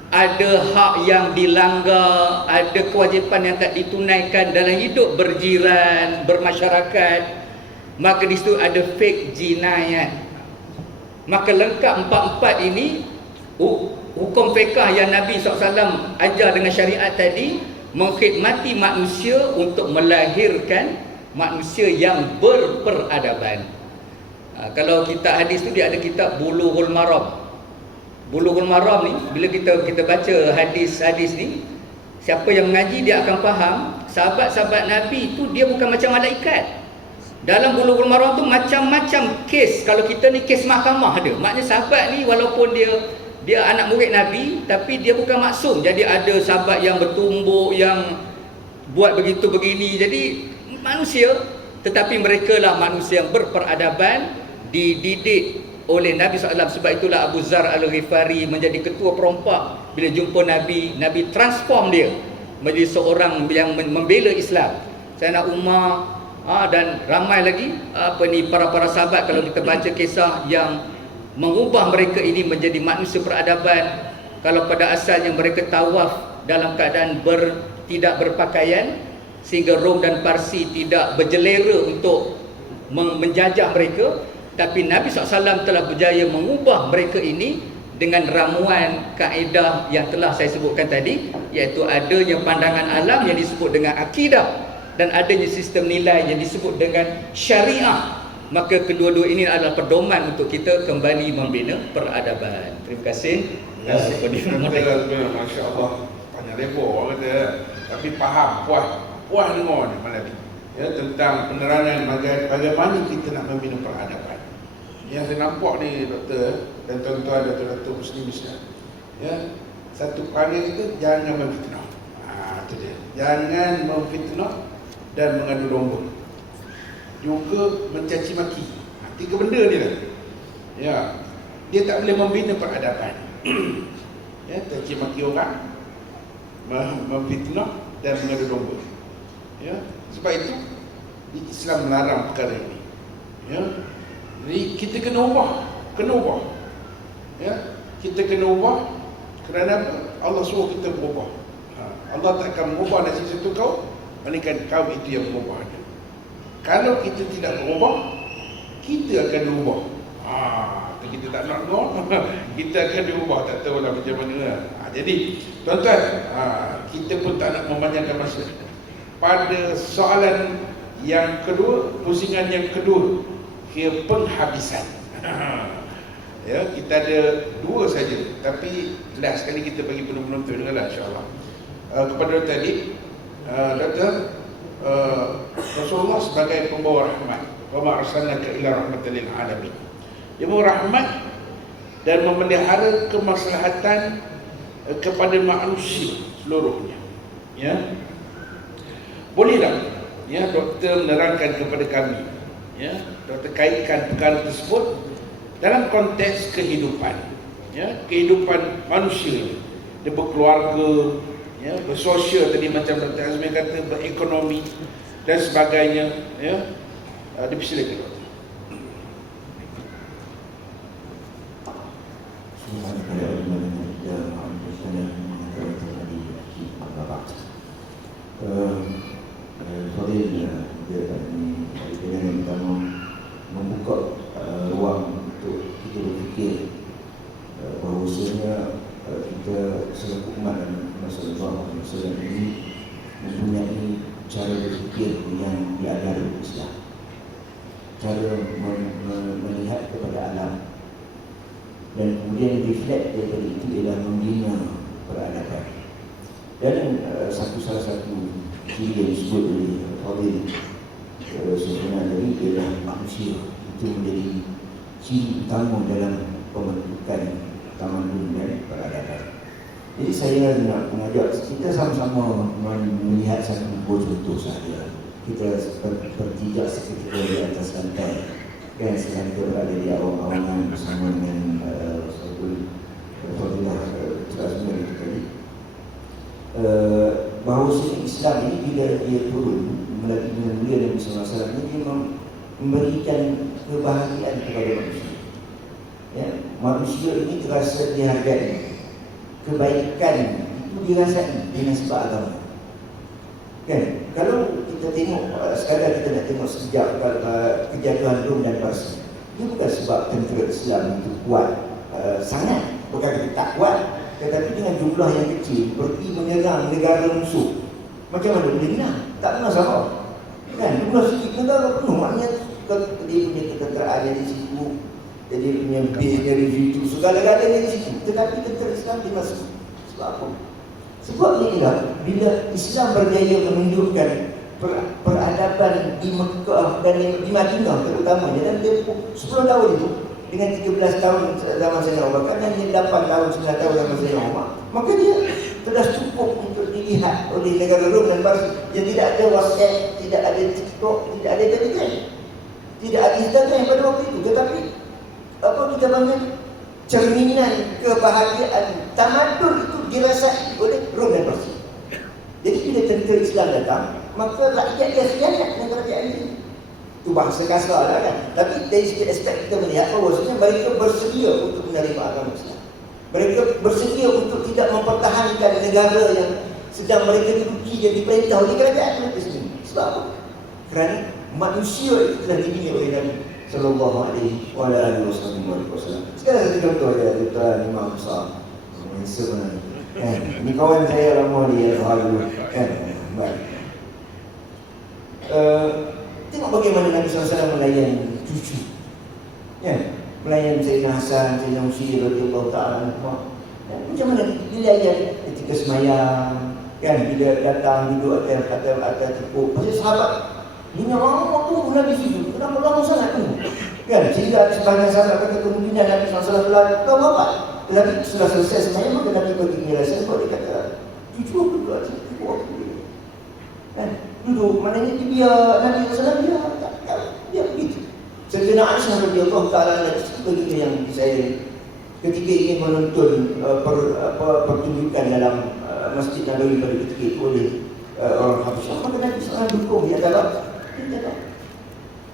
ada hak yang dilanggar, ada kewajipan yang tak ditunaikan dalam hidup berjiran, bermasyarakat. Maka di situ ada fake jinayat. Maka lengkap empat-empat ini, hukum fiqh yang Nabi SAW ajar dengan syariat tadi, mengkhidmati manusia untuk melahirkan manusia yang berperadaban. Kalau kitab hadis tu dia ada kitab Bulughul Maram. Bulughul Maram ni bila kita baca hadis-hadis ni, siapa yang mengaji dia akan faham sahabat-sahabat Nabi tu dia bukan macam malaikat. Dalam Bulughul Maram tu macam-macam kes. Kalau kita ni kes mahkamah ada. Maknanya sahabat ni walaupun dia anak murid Nabi, tapi dia bukan maksum. Jadi ada sahabat yang bertumbuk, yang buat begitu begini. Jadi manusia, tetapi mereka lah manusia yang berperadaban, dididik oleh Nabi SAW. Sebab itulah Abu Zar Al-Ghifari menjadi ketua perompak. Bila jumpa Nabi, Nabi transform dia menjadi seorang yang membela Islam. Sayyidina Umar dan ramai lagi para sahabat, kalau kita baca kisah yang mengubah mereka ini menjadi manusia peradaban. Kalau pada asalnya mereka tawaf dalam keadaan tidak berpakaian, sehingga Rom dan Parsi tidak berjelera untuk menjajah mereka, tapi Nabi SAW telah berjaya mengubah mereka ini dengan ramuan kaedah yang telah saya sebutkan tadi, iaitu adanya pandangan alam yang disebut dengan akidah dan adanya sistem nilai yang disebut dengan syariah. Maka kedua-dua ini adalah pedoman untuk kita kembali membina peradaban. Terima kasih. Masya Allah, panjang lebar orang kata, tapi faham, puas dengar ni malam ni, ya, tentang penerangan bagaimana kita nak membina peradaban. Yang saya nampak ni doktor dan tuan-tuan datuk-datuk muslim Islam, ya, satu panggil kita jangan memfitnah. Itu dia, jangan memfitnah dan mengadu domba, juga mencaci maki. Tiga benda ni lah, ya, dia tak boleh membina peradaban. Ya, caci maki orang, memfitnah dan mengadu domba. Ya, sebab itu Islam melarang perkara ini. Ya, jadi kita kena ubah. Ya, kita kena ubah kerana apa? Allah suruh kita berubah. Allah tak akan mengubah nasib satu kaum, melainkan kaum itu yang mengubahnya. Kalau kita tidak berubah, kita akan diubah. Kita tak nak dengar, kita akan diubah, tak tahulah macam mana. Jadi tuan-tuan, kita pun tak nak memanjangkan masa. Pada soalan yang kedua, pusingan yang kedua, penghabisan. Ya, kita ada dua saja, tapi last sekali kita bagi penonton dengarlah, insya-Allah. Kepada tadi, Doktor, Rasulullah sebagai pembawa rahmat, wa ma arsalnaka illa rahmatan lil alamin. Dia membawa rahmat dan memelihara kemaslahatan kepada manusia seluruhnya. Ya, bolehlah, ya, doktor menerangkan kepada kami, ya, doktor kaitkan perkara tersebut dalam konteks kehidupan, ya, kehidupan manusia, dia berkeluarga, ya, bersosial tadi macam Dr. Azmi kata, berekonomi dan sebagainya, ya. Dipersilakan, doktor. Membuka ruang untuk kita berfikir bahawasanya kita selaku umat Rasulullah SAW ini mempunyai cara berfikir yang diajar Islam, cara melihat kepada alam, dan kemudian reflect daripada itu ialah membina peradaban. Dan salah satu ciri yang disebut oleh Fadil sebenarnya tadi ialah manusia itu menjadi ciri utama dalam pembentukan tamadun dan peradaban. Jadi saya nak mengajak kita sama-sama melihat satu buah contoh sahaja. Kita bertijak seketika di atas lantai, kan, sedang kita berada di awang-awangan bersama dengan Fadilah Terasmir itu tadi. Bahawa Islam ini bila dia turun melalui dengan mulia dan bersama-sama, dia memberikan kebahagiaan kepada manusia. Ya, manusia ini terasa dihargai, kebaikan itu dirasai dengan sebab agama. Kan, kalau kita tengok sekadar kita nak tengok sejak kejatuhan Rom dan Parsi, itu bukan sebab tentera Islam itu kuat sangat, bukan tak kuat, tetapi dengan jumlah yang kecil pergi menyerang negara musuh. Macam mana boleh menang? Tak pernah sama. Kan, jumlah sikit negara penuh, maknanya dia punya ketenteraan di situ, jadi punya base-nya di situ, segala-galanya di situ. Tetapi tentera Islam dia masuk. Sebab apa? Sebab inilah bila Islam berjaya menunjukkan peradaban di Mekah dan di Madinah terutamanya, dan tempoh 10 tahun itu dengan 13 tahun zaman Sayyidina Umar, kan hanya 8 tahun 9 tahun zaman Sayyidina Umar, maka dia telah cukup untuk dilihat oleh negara Rom dan Parsi yang tidak ada WhatsApp, tidak ada TikTok, tidak ada Telegram, tidak ada Instagram pada waktu itu. Tetapi kita panggil cerminan kebahagiaan tamadun itu dirasai oleh Rom dan Parsi. Jadi bila tentera Islam datang, maka rakyat dia khianat dengan kerajaan ini. Itu bahasa kasar lah kan. Tapi dari segi aspek kita melihat bahawasanya mereka bersedia untuk menerima agama Islam. Mereka bersedia untuk tidak mempertahankan negara yang sedang mereka duduki dan diperintah oleh kerajaan mereka sendiri. Sebab apa? Kerana manusia itu telah dibina oleh Nabi sallallahu alaihi wasallam. Sekarang satu contoh dia, tuan Imam besar. Manusia mana? Ini kawan saya lama dia selalu baik. Tengok bagaimana Nabi SAW melayan cucu, melayan Sayyidina Hasan, Sayyidina Husain radhiyallahu ta'ala anhu. Macam mana dilayan ketika semayang, bila datang duduk atas tepuk. Pasal sahabat dunia lama tu Nabi sujud. Kenapa lama sangat tu? Sehingga sebagian sahabat kata kemungkinan Nabi SAW tahu apa. Tetapi sudah selesai semayang, maka Nabi bagi penjelasan. Kalau dia kata cucu aku duduk atas tepuk aku duduk, maknanya dia Nabi SAW dia begitu. Sayyidina Aisyah radhiyallahu ta'ala bagi yang saya ketika ingin menonton pertunjukan dalam Masjid Nabawi pada ketika itu oleh orang Habasyah, maka Nabi SAW dukung dia tak.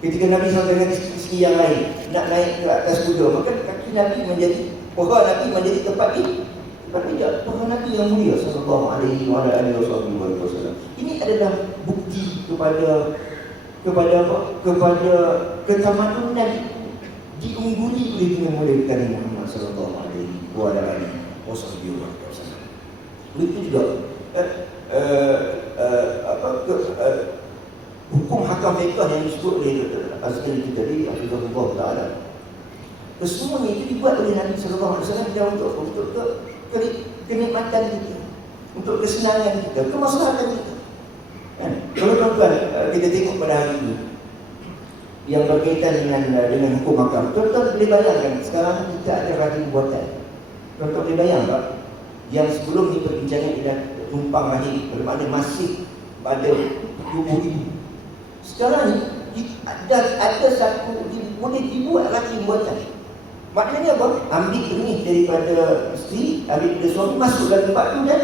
Ketika Nabi SAW dengan isteri yang lain nak naik ke atas kuda, maka kaki Nabi menjadi paha Nabi menjadi tempat pijak paha Nabi yang mulia sallallahu alaihi wasallam. Ini adalah bukti kepada ketamadunan diungguli oleh Nabi Muhammad Muhammad sallallahu alaihi wasallam. Begitu juga hukum hakam fiqh yang disebut oleh Azhar kita tadi, Hafizahullah Ta'ala. Kesemuanya itu dibuat oleh Nabi sallallahu alaihi wasallam dan untuk kenikmatan kita, untuk kesenangan kita, kemaslahatan kita. Kalau tuan-tuan kita tengok pada hari ini yang berkaitan dengan hukum hakam, tuan-tuan boleh bayangkan sekarang kita ada rahim buatan. Tuan-tuan boleh bayang tak? Yang sebelum ni perbincangan ialah tumpang rahim, bermakna masih pada tubuh ibu. Sekarang ni ada satu boleh dibuat rahim buatan. Maknanya apa? Ambil benih daripada isteri, ambil daripada suami, masuk dalam tempat tu dan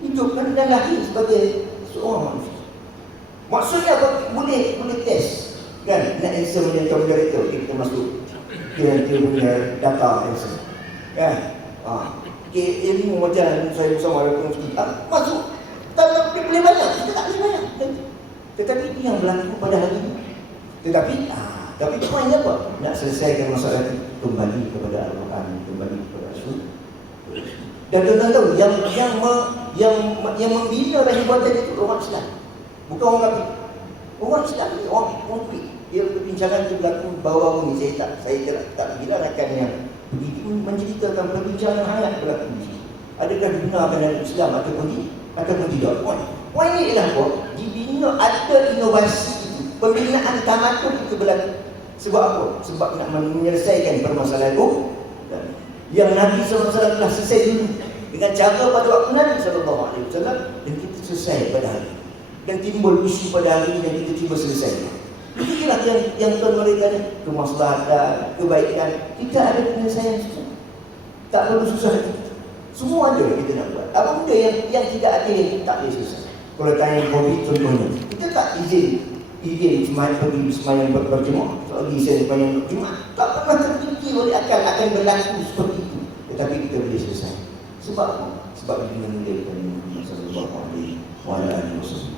hidupkan dan lahir sebagai seorang manusia. Maksudnya apa? Boleh test kan? Nak answer menjadi moderator, kita masuk dia punya data answer kan? Ilmu macam saya bersama dengan kita masuk, tak boleh banyak, kita tak boleh banyak. Tetapi itu yang berlaku pada hari ini. Tapi poinnya apa? Nak selesaikan masalah itu, kembali kepada Al-Quran, kembali kepada Rasul. Dan tuan-tuan tahu yang membina rahim buatan itu orang Islam, bukan orang kafir. Orang Islam ni orang kuat. Dia perbincangan itu berlaku baru-baru ni. Saya tak bilangkan yang begitu menceritakan perbincangan hangat berlaku di sini. Adakah digunakan dalam Islam ataupun tidak? Poin ini ialah apa? Dibina ada inovasi itu, pembinaan tamadun itu berlaku. Sebab apa? Sebab nak menyelesaikan permasalahan itu yang Nabi SAW telah selesai dulu dengan cara pada waktu Nabi SAW, dan kita selesai pada hari ini. Dan timbul isu pada hari ini yang kita cuba selesai. Itulah yang tuan mereka ni, kemaslahatan, kebaikan. Kita ada penyelesaian semua. Tak perlu susah hati. Semua ada yang kita nak buat. Apa benda yang tidak ada yang tak boleh selesai. Kalau tanya COVID contohnya, kita tak izin pergi semayang berjemaah. Lagi saya semayang berjemaah, tak pernah terfikir oleh akal akan berlaku seperti itu. Tetapi kita boleh selesai. Sebab apa? Sebab dengan mulia kepada Muhammad sallallahu alaihi wasallam.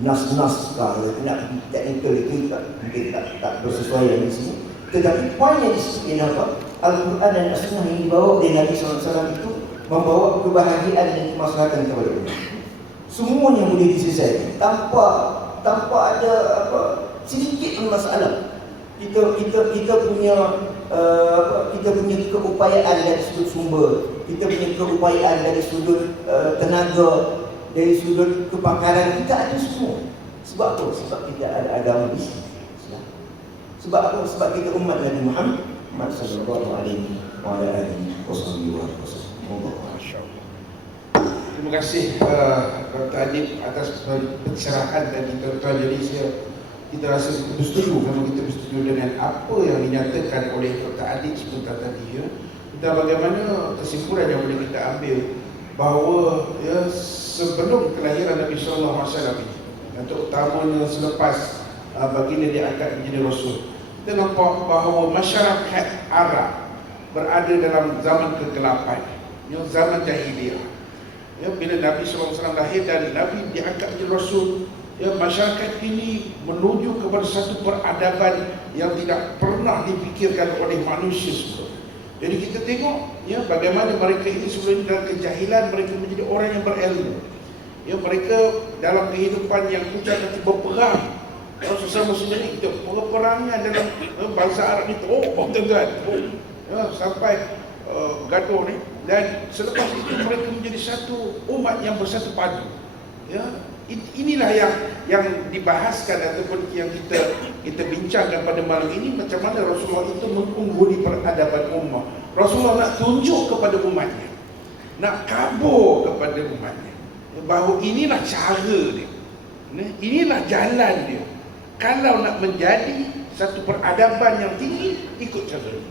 Nas-nas kalau nak teknikal itu mungkin tak bersesuaian di sini. Tetapi poinnya di sini apa? Al-Quran dan As-Sunnah yang dibawa oleh Nabi SAW itu membawa kebahagiaan dan kemaslahatan kepada umat. Semuanya boleh diselesaikan tanpa ada sedikit pun masalah. Kita punya keupayaan dari sudut sumber, kita punya keupayaan dari sudut tenaga, dari sudut kepakaran, kita ada semua. Sebab apa? Sebab kita ada agama Islam. Sebab apa? Sebab kita umat Nabi Muhammad sallallahu alaihi wasallam. Terima kasih Dr. Adib atas pencerahan tadi tuan-tuan. Jadi saya kita rasa kita bersetuju, memang kita bersetuju dengan apa yang dinyatakan oleh Dr. Adik sebentar tadi, ya. Dan bagaimana kesimpulan yang boleh kita ambil bahawa ya, sebelum kelahiran Nabi SAW ini, yang terutamanya selepas baginda diangkat menjadi Rasul, kita nampak bahawa masyarakat Arab berada dalam zaman kegelapan, ya, zaman jahiliyah. Ya, bila Nabi SAW lahir dan Nabi diangkat menjadi Rasul, ya, masyarakat ini menuju kepada satu peradaban yang tidak pernah dipikirkan oleh manusia sebelum. Jadi kita tengok ya, bagaimana mereka ini sebelum dalam kejahilan mereka menjadi orang yang berilmu. Ya, mereka dalam kehidupan yang bukan nanti berperang. Kalau sesama sendiri kita perangnya dalam bangsa Arab ni tuan-tuan. Ya, sampai gaduh ni, dan selepas itu mereka menjadi satu umat yang bersatu padu. Ya, inilah yang dibahaskan ataupun yang kita bincangkan pada malam ini, macam mana Rasulullah itu mengungguli peradaban umat. Rasulullah nak tunjuk kepada umatnya, nak kabur kepada umatnya bahawa inilah cara dia, inilah jalan dia. Kalau nak menjadi satu peradaban yang tinggi, ikut cara ini.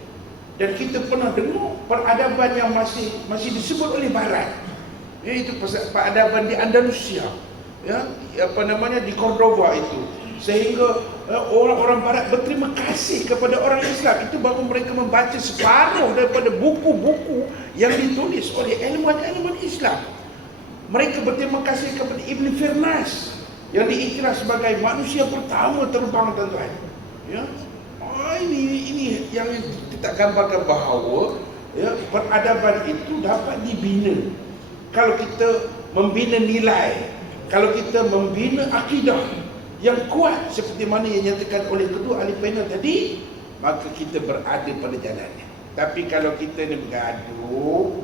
Dan kita pernah dengar peradaban yang masih disebut oleh Barat, iaitu peradaban di Andalusia, ya, apa namanya, di Cordova itu, sehingga orang-orang Barat berterima kasih kepada orang Islam. Itu baru mereka membaca separuh daripada buku-buku yang ditulis oleh ilmuwan-ilmuwan Islam. Mereka berterima kasih kepada Ibn Firnas yang diikrar sebagai manusia pertama terbang, tuan-tuan. Ya, ini yang kita gambarkan bahawa ya, peradaban itu dapat dibina kalau kita membina nilai, kalau kita membina akidah yang kuat seperti mana yang nyatakan oleh kedua ahli panel tadi, maka kita berada pada jalannya. Tapi kalau kita ni bergaduh,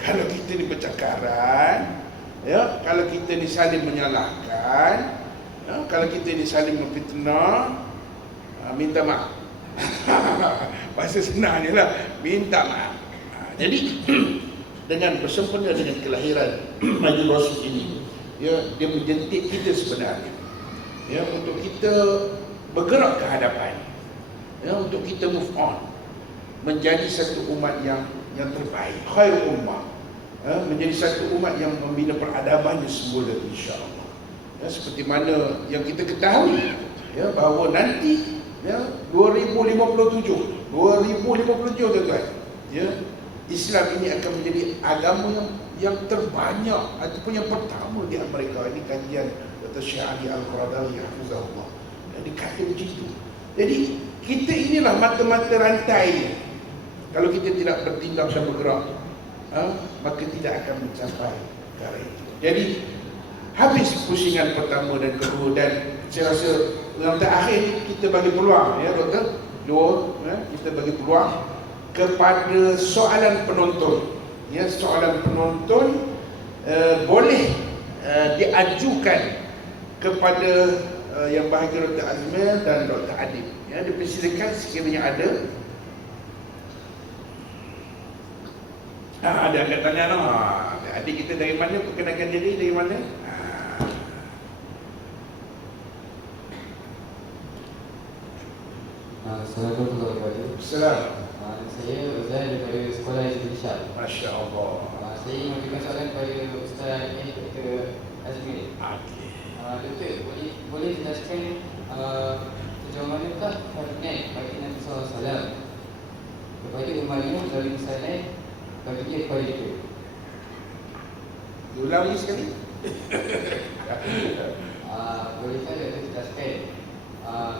kalau kita ni bercakaran, ya, kalau kita ni saling menyalahkan, ya, kalau kita ni saling memfitnah, minta maaf. Bahasa senangnya lah, minta maaf. Jadi dengan bersempena dengan kelahiran Nabi Rasul ini, ya, dia menjentik kita sebenarnya, ya, untuk kita bergerak ke hadapan, ya, untuk kita move on menjadi satu umat yang terbaik, khair ummah, ya, menjadi satu umat yang membina peradabannya semula, insya-Allah. Ya, seperti mana yang kita ketahui, ya, bahawa nanti, ya, 2057 tuan-tuan, ya, Islam ini akan menjadi agama yang terbanyak ataupun yang pertama di Amerika. Ini kajian Dr. Syahri Al-Qaradawi hafizahullah, yang dikata begitu. Jadi kita inilah mata-mata rantai. Kalau kita tidak bertindak dan bergerak, maka tidak akan mencapai perkara itu. Jadi habis pusingan pertama dan kedua, dan saya rasa yang terakhir kita bagi peluang, ya doktor, kita bagi peluang kepada soalan penonton. Ya, soalan penonton boleh diajukan kepada yang bahagia Dr. Azmir dan Dr. Adib. Ya, dipersilakan sekiranya ada. Ada angkat tangan lah. Adik kita dari mana? Perkenalkan diri dari mana? Assalamualaikum warahmatullahi wabarakatuh. Assalamualaikum. Saya Uzai daripada Sekolah Indonesia. Masya Allah. Saya ingin mengajukan soalan kepada Ustaz Dr. Azmir. Okey. Doktor, boleh jelaskan sejauh manakah karunia bagi Nabi SAW kepada umatnya melalui misalnya bagi dia kepada itu? Diulang lagi sekali. Bolehkah Doktor jelaskan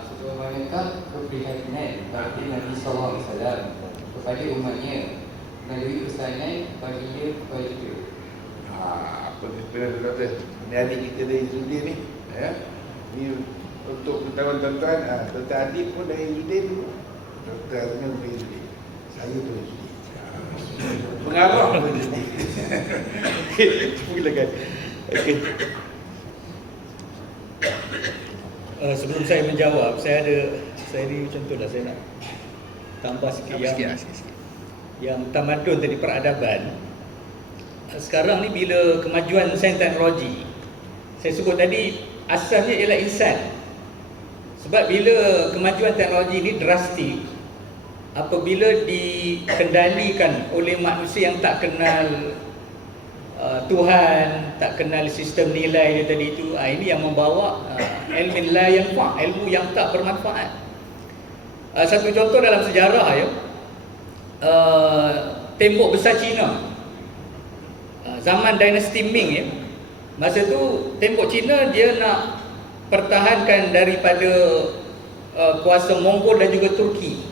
sejauh manakah keprihatinan bagi Nabi SAW kepada umatnya melalui pesanan bagi dia kepada itu? Apa kata doktor? Ini adik kita dari Zudin ni, ya. Ni untuk pengetahuan tuan-tuan, Dr. Adib pun dari Zudin dulu. Dr. Azmir dari Zudin. Saya pun dari Zudin. Pengarah pun dari Zudin. Okey, silakan. Okey. Sebelum saya menjawab, saya ni contohlah, saya nak tambah sikit yang tamadun tadi, peradaban. Sekarang ni bila kemajuan sains teknologi, saya sebut tadi, asalnya ialah insan. Sebab bila kemajuan teknologi ini drastik, apabila dikendalikan oleh manusia yang tak kenal Tuhan, tak kenal sistem nilai dia tadi itu, ini yang membawa ilmu la yanfa', ilmu yang tak bermanfaat. Satu contoh dalam sejarah ya, tembok besar Cina, zaman dinasti Ming ya, masa tu tembok Cina dia nak pertahankan daripada kuasa Mongol dan juga Turki.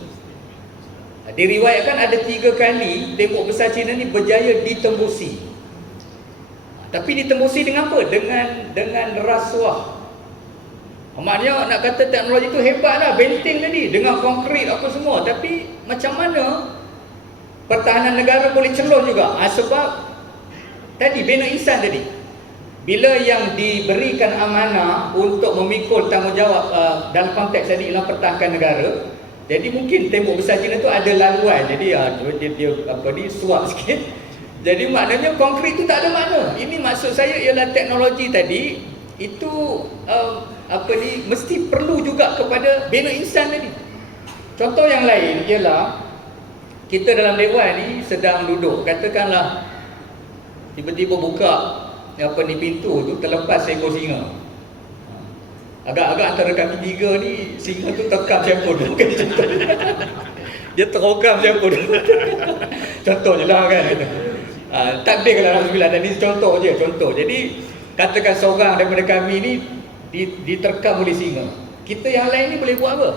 Diriwayatkan ada 3 kali tembok besar Cina ni berjaya ditembusi. Tapi ditembusi dengan apa? Dengan rasuah. Maknanya nak kata teknologi tu hebat lah, benteng tadi dengan konkrit apa semua. Tapi macam mana pertahanan negara boleh celon juga? Sebab tadi bina insan tadi. Bila yang diberikan amanah untuk memikul tanggungjawab dalam konteks tadi ialah pertahankan negara, jadi mungkin tembok besar Cina tu ada laluan. Jadi dia apa ni suap sikit. Jadi maknanya konkrit tu tak ada makna. Ini maksud saya ialah teknologi tadi itu mesti perlu juga kepada bina insan tadi. Contoh yang lain ialah kita dalam dewan ni sedang duduk, katakanlah tiba-tiba buka pintu tu terlepas seekor singa. Agak-agak antara kami 3 ni singa tu terkam siapa tu. Dia terokam siapa tu. Contohnya lah kan. Takbir kalau Alhamdulillah, dan ini contoh je, contoh. Jadi katakan seorang daripada kami ni diterkam oleh singa. Kita yang lain ni boleh buat apa?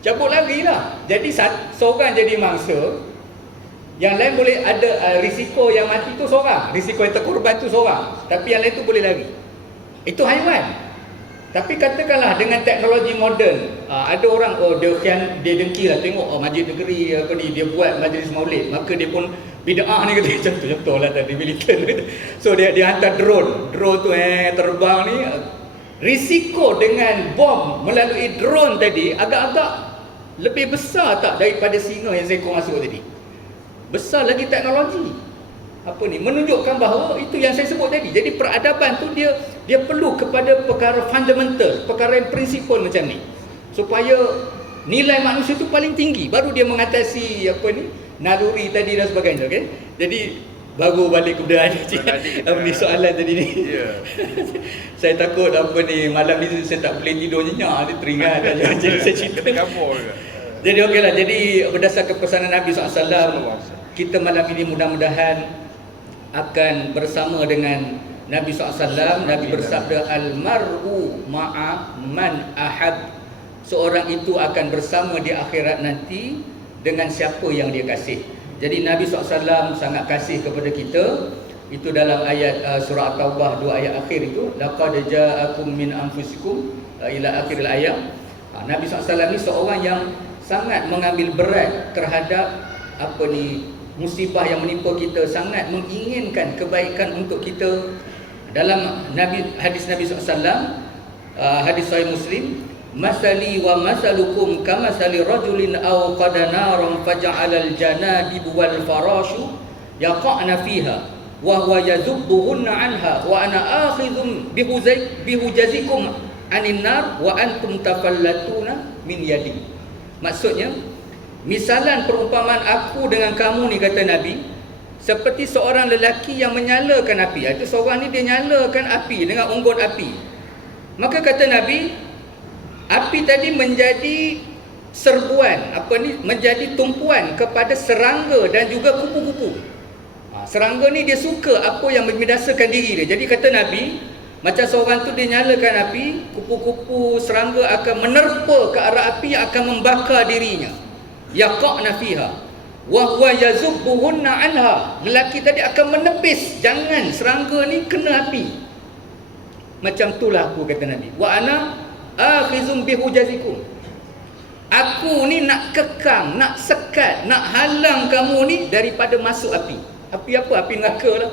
Cabut lagi lah. Jadi seorang jadi mangsa, yang lain boleh ada risiko yang mati tu seorang, risiko yang terkorban tu seorang, tapi yang lain tu boleh lari. Itu haiwan. Tapi katakanlah dengan teknologi moden, ada orang dia dengki lah tengok masjid negeri dia buat majlis maulid, maka dia pun bid'ah ni kata contoh lah tadi militan. So dia hantar drone tu terbang ni. Risiko dengan bom melalui drone tadi agak-agak lebih besar tak daripada singa yang seekor masuk tadi. Besar lagi teknologi. Menunjukkan bahawa itu yang saya sebut tadi. Jadi peradaban tu dia perlu kepada perkara fundamental, perkara yang prinsipal macam ni, supaya nilai manusia tu paling tinggi, baru dia mengatasi naluri tadi dan sebagainya. Okay? Jadi baru balik kepada ni soalan tadi ni. Saya takut malam ni saya tak boleh tidur nyenyak, dia teringat jadi saya cerita. Jadi okeylah, jadi berdasarkan pesanan Nabi SAW, kita malam ini mudah-mudahan akan bersama dengan Nabi SAW. Nabi bersabda, al-mar'u ma'a man ahab. Seorang itu akan bersama di akhirat nanti dengan siapa yang dia kasih. Jadi Nabi SAW sangat kasih kepada kita. Itu dalam ayat surah At-Taubah 2 ayat akhir itu, laqad ja'akum min anfusikum ila akhiril ayat. Nabi SAW ni seorang yang sangat mengambil berat terhadap musibah yang menimpa kita, sangat menginginkan kebaikan untuk kita. Dalam hadis Nabi SAW, hadis Sahih Muslim, masali wa masalukum kamasali rajulin aw qada naran faja'alal janadib wal farashu yaqa'na fiha wa huwa yazubbuhunna anha wa ana akhidhum bihujazikum anin nar wa antum tafallatuna min yadi. Maksudnya, misalan perumpamaan aku dengan kamu ni, kata Nabi, seperti seorang lelaki yang menyalakan api. Itu seorang ni dia nyalakan api dengan unggun api. Maka kata Nabi, api tadi menjadi serbuan, menjadi tumpuan kepada serangga dan juga kupu-kupu. Serangga ni dia suka apa yang membinasakan diri dia. Jadi kata Nabi, macam seorang tu dia nyalakan api, kupu-kupu serangga akan menerpa ke arah api yang akan membakar dirinya. Yaqa'na fiha wa huwa yazubbuhunna anha. Lelaki tadi akan menepis jangan serangga ni kena api. Macam itulah aku, kata Nabi. Wa ana akhizum bihujazikum. Aku ni nak kekang, nak sekat, nak halang kamu ni daripada masuk api. Api apa? Api neraka lah.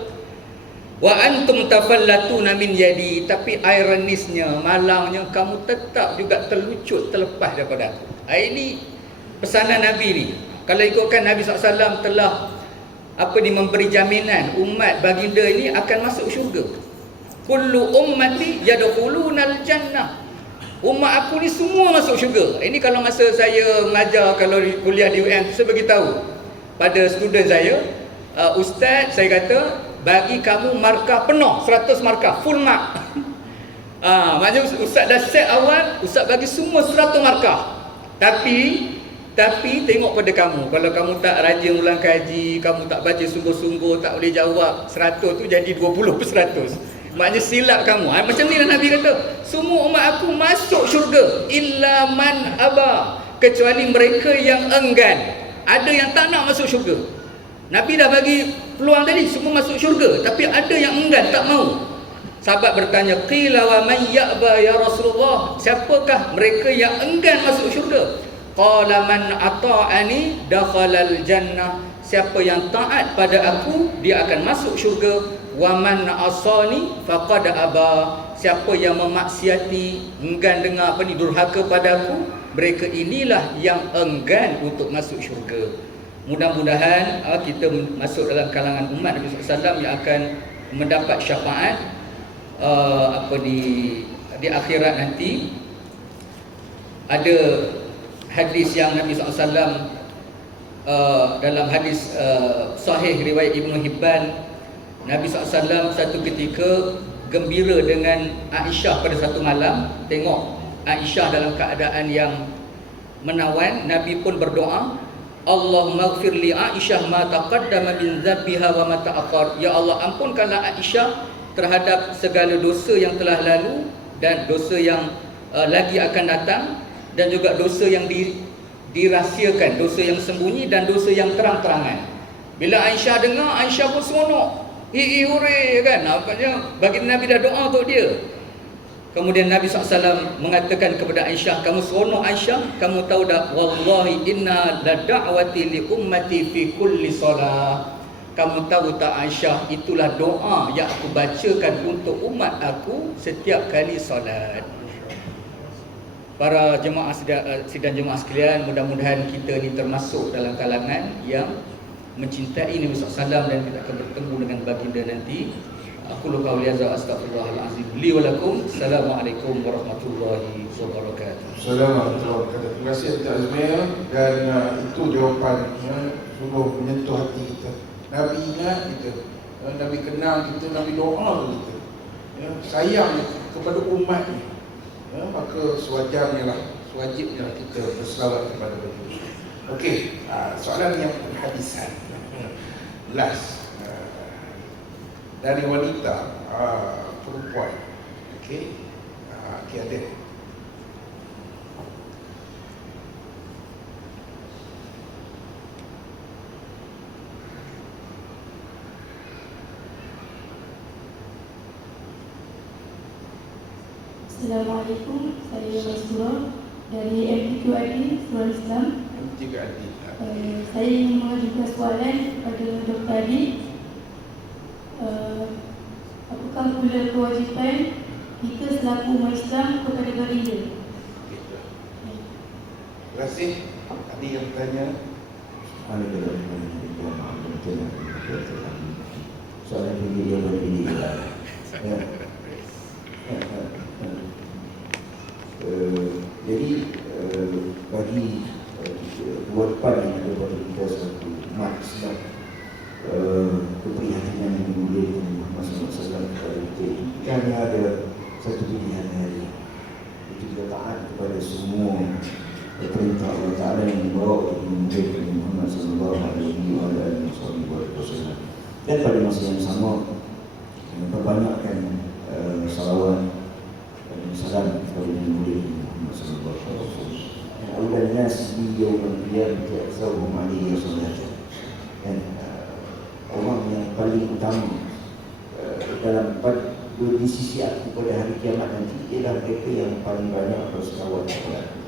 Wa antum tafallatuna min yadi. Tapi ironisnya, malangnya, kamu tetap juga terlucut, terlepas daripada aku. Ini pesanan Nabi ni. Kalau ikutkan Nabi SAW telah memberi jaminan umat baginda ini akan masuk syurga. Kullu ummati yadkhulunal jannah. umat aku ni semua masuk syurga. Ini kalau masa saya mengajar, kalau kuliah di UM, saya beritahu pada student saya, ustaz, saya kata bagi kamu markah penuh, 100 markah, full mark. Maknanya ustaz dah set awal, ustaz bagi semua 100 markah. Tapi tengok pada kamu. Kalau kamu tak rajin ulang kaji, kamu tak baca sungguh-sungguh, tak boleh jawab, 100 tu jadi 20/100. Maknanya silap kamu. Macam ni lah Nabi kata, semua umat aku masuk syurga illa man aba, kecuali mereka yang enggan. Ada yang tak nak masuk syurga. Nabi dah bagi peluang tadi, semua masuk syurga, tapi ada yang enggan, tak mau. Sahabat bertanya, qila wa man ya'ba ya Rasulullah, siapakah mereka yang enggan masuk syurga? Qala man ata'ani dakhalal jannah, siapa yang taat pada aku dia akan masuk syurga. Wa man asani faqad aba, siapa yang memaksiati, enggan dengar durhaka pada aku, mereka inilah yang enggan untuk masuk syurga. Mudah-mudahan kita masuk dalam kalangan umat Nabi SAW yang akan mendapat syafaat di akhirat nanti. Ada hadis yang Nabi SAW dalam hadis sahih riwayat Ibnu Hibban, Nabi SAW satu ketika gembira dengan Aisyah pada satu malam. Tengok Aisyah dalam keadaan yang menawan, Nabi pun berdoa, Allahumma ighfir li Aisyah ma taqaddama min dhanbiha wa ma ta'akhkhar. Ya Allah, ampunkanlah Aisyah terhadap segala dosa yang telah lalu dan dosa yang lagi akan datang, dan juga dosa yang dirahsiakan, dosa yang sembunyi dan dosa yang terang-terangan. Bila Aisyah dengar, Aisyah pun seronok, hore kan, nampaknya bagi Nabi dah doa untuk dia. Kemudian Nabi SAW mengatakan kepada Aisyah, kamu seronok Aisyah, kamu tahu tak, wallahi inna la da'wati li ummati fi kulli salah. Kamu tahu tak Aisyah, itulah doa yang aku bacakan untuk umat aku setiap kali solat. Para jemaah sidang jemaah sekalian, mudah-mudahan kita ni termasuk dalam kalangan yang mencintai Nabi SAW dan kita akan bertemu dengan baginda nanti. Aku lu qauli hadza astaghfirullahalazim li wa lakum. Assalamualaikum warahmatullahi wabarakatuh. Assalamualaikum warahmatullahi wabarakatuh. Terima kasih Dr. Azmir, dan itu jawapannya sungguh menyentuh hati kita. Nabi ingat kita, Nabi kenal kita, Nabi doa kita, sayang kepada umatnya. Maka sewajibnya lah kita berselawat kepada beliau. Okey, soalan yang berhadisan. Last dari wanita, perempuan. Okey, ada. Assalamualaikum, saya Masrurah dari MTQID Surah Islam. Saya ingin mengajukan soalan kepada Dr. Adi. Apakah pula kewajipan kita selaku umat Islam kepada baginda? Terima kasih. Ada yang bertanya? Soalan ini dia berdiri. Jadi bagi kewajipan yang ada pada kita satu umat Islam, keprihatinan yang dimuliakan Muhammad SAW kepada kita hanya ada satu pilihan hari, itu kita taat kepada semua perintah Allah Ta'ala yang dibawa untuk memuliakan Muhammad SAW. Dan pada masa yang sama perbanyakkan salawat dan salam kepada Nabi Muhammad SAW. Awal nas bi yaumil qiyamah ta'sawu alaihi salatu. Dan orang yang paling utama dalam di sisi aku pada hari kiamat nanti ialah mereka yang paling banyak berselawat kepada aku.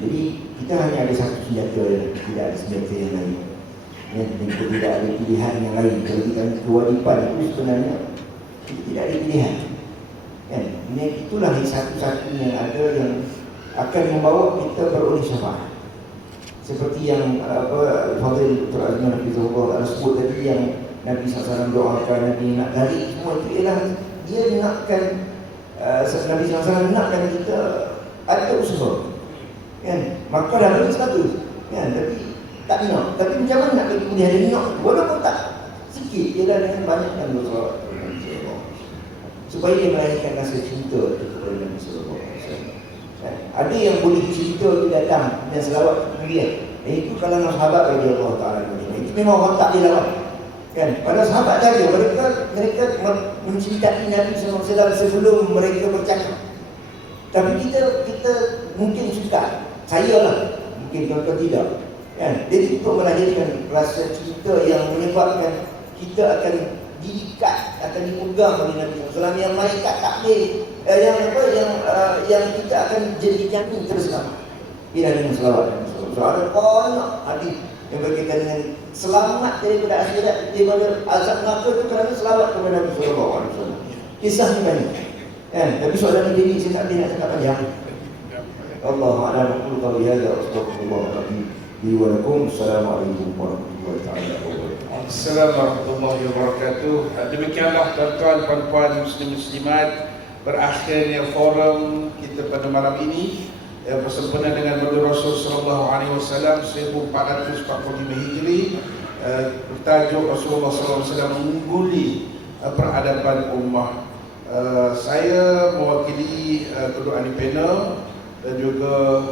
Jadi kita hanya ada satu senjata, tidak ada senjata yang lain. Dan tidak ada pilihan yang lain. Kalau kita kewajipan itu sebenarnya tidak ada pilihan. Itulah satu-satunya yang ada yang akan membawa kita beroleh syafaat. Seperti yang Fadil Dr. Azmir Hafizahullah sebut tadi, yang Nabi SAW doakan, Nabi nak tarik semua itu ialah dia nakkan Nabi SAW nakkan kita ada usaha, kan? Maka dah bagi satu, kan? Tapi tak nak. Tapi macam mana nak bagi kemudian hari nak? Walaupun tak sikit, dia dah dengan banyak dan bersolat supaya dia melahirkan rasa cinta kepada Nabi SAW. Ada yang boleh cinta tu datang dan selawat kemudian. Itu kalangan sahabat radhiyallahu ta'ala anhum. Itu memang orang tak dilawat. Kan? Pada sahabat tadi mereka mencintai Nabi SAW sebelum mereka bercakap. Tapi kita mungkin suka. Saya lah, mungkin tuan-tuan tidak. Kan? Jadi untuk melahirkan rasa cinta yang menyebabkan kita akan diikat, akan dipegang oleh Nabi SAW, yang malaikat tak boleh, yang kita akan jadi jamin terus lama. Ini Nabi SAW. Ada banyak hadis yang berkaitan dengan selamat daripada akhirat, daripada azab neraka itu kerana selawat kepada Nabi SAW. Kisahnya banyak. Kan? Tapi soalan ini saya tak boleh nak cakap panjang. Allahu a'lam bishawab. Qul hadza wa astaghfirullah li wa lakum. Assalamualaikum warahmatullahi wabarakatuh. Assalamualaikum warahmatullahi wabarakatuh. Demikianlah tuan-tuan, puan-puan, muslim-muslimat, berakhirnya forum kita pada malam ini yang bersempena dengan Maulid Rasul sallallahu alaihi wasallam 1445 Hijri, bertajuk Rasulullah sallallahu alaihi wasallam mengungguli peradaban ummah. Saya mewakili kedua ahli panel dan juga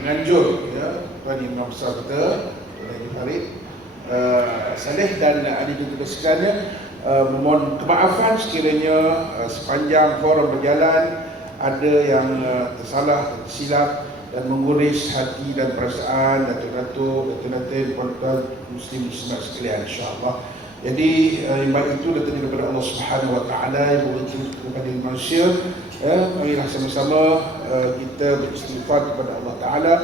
penganjur, ya, Tuan Imam Besar kita Tuan Farid Saleh dan ahli juga sekalian, memohon kemaafan sekiranya sepanjang forum berjalan ada yang tersalah, tersilap dan menguris hati dan perasaan datuk-datuk, datuk-datuk, puan-puan, muslim-muslimat sekalian, insya-Allah. Jadi baik itu datang daripada Allah Subhanahu Wa Taala, itu kepada manusia. Marilah sama-sama kita beristighfar kepada Allah Taala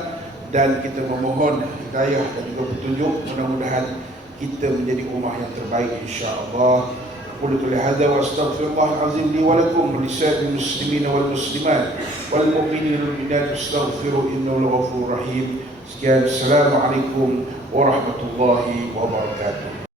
dan kita memohon hidayah dan juga petunjuk. Mudah-mudahan kita menjadi ummah yang terbaik, insya-Allah. Qul hadza wa astaghfirullah azim li wa lakum wa lisa'il muslimin wal muslimat wal mu'minin wal mu'minat astaghfiru innahu ghafurur rahim. Sekian, assalamualaikum warahmatullahi wabarakatuh.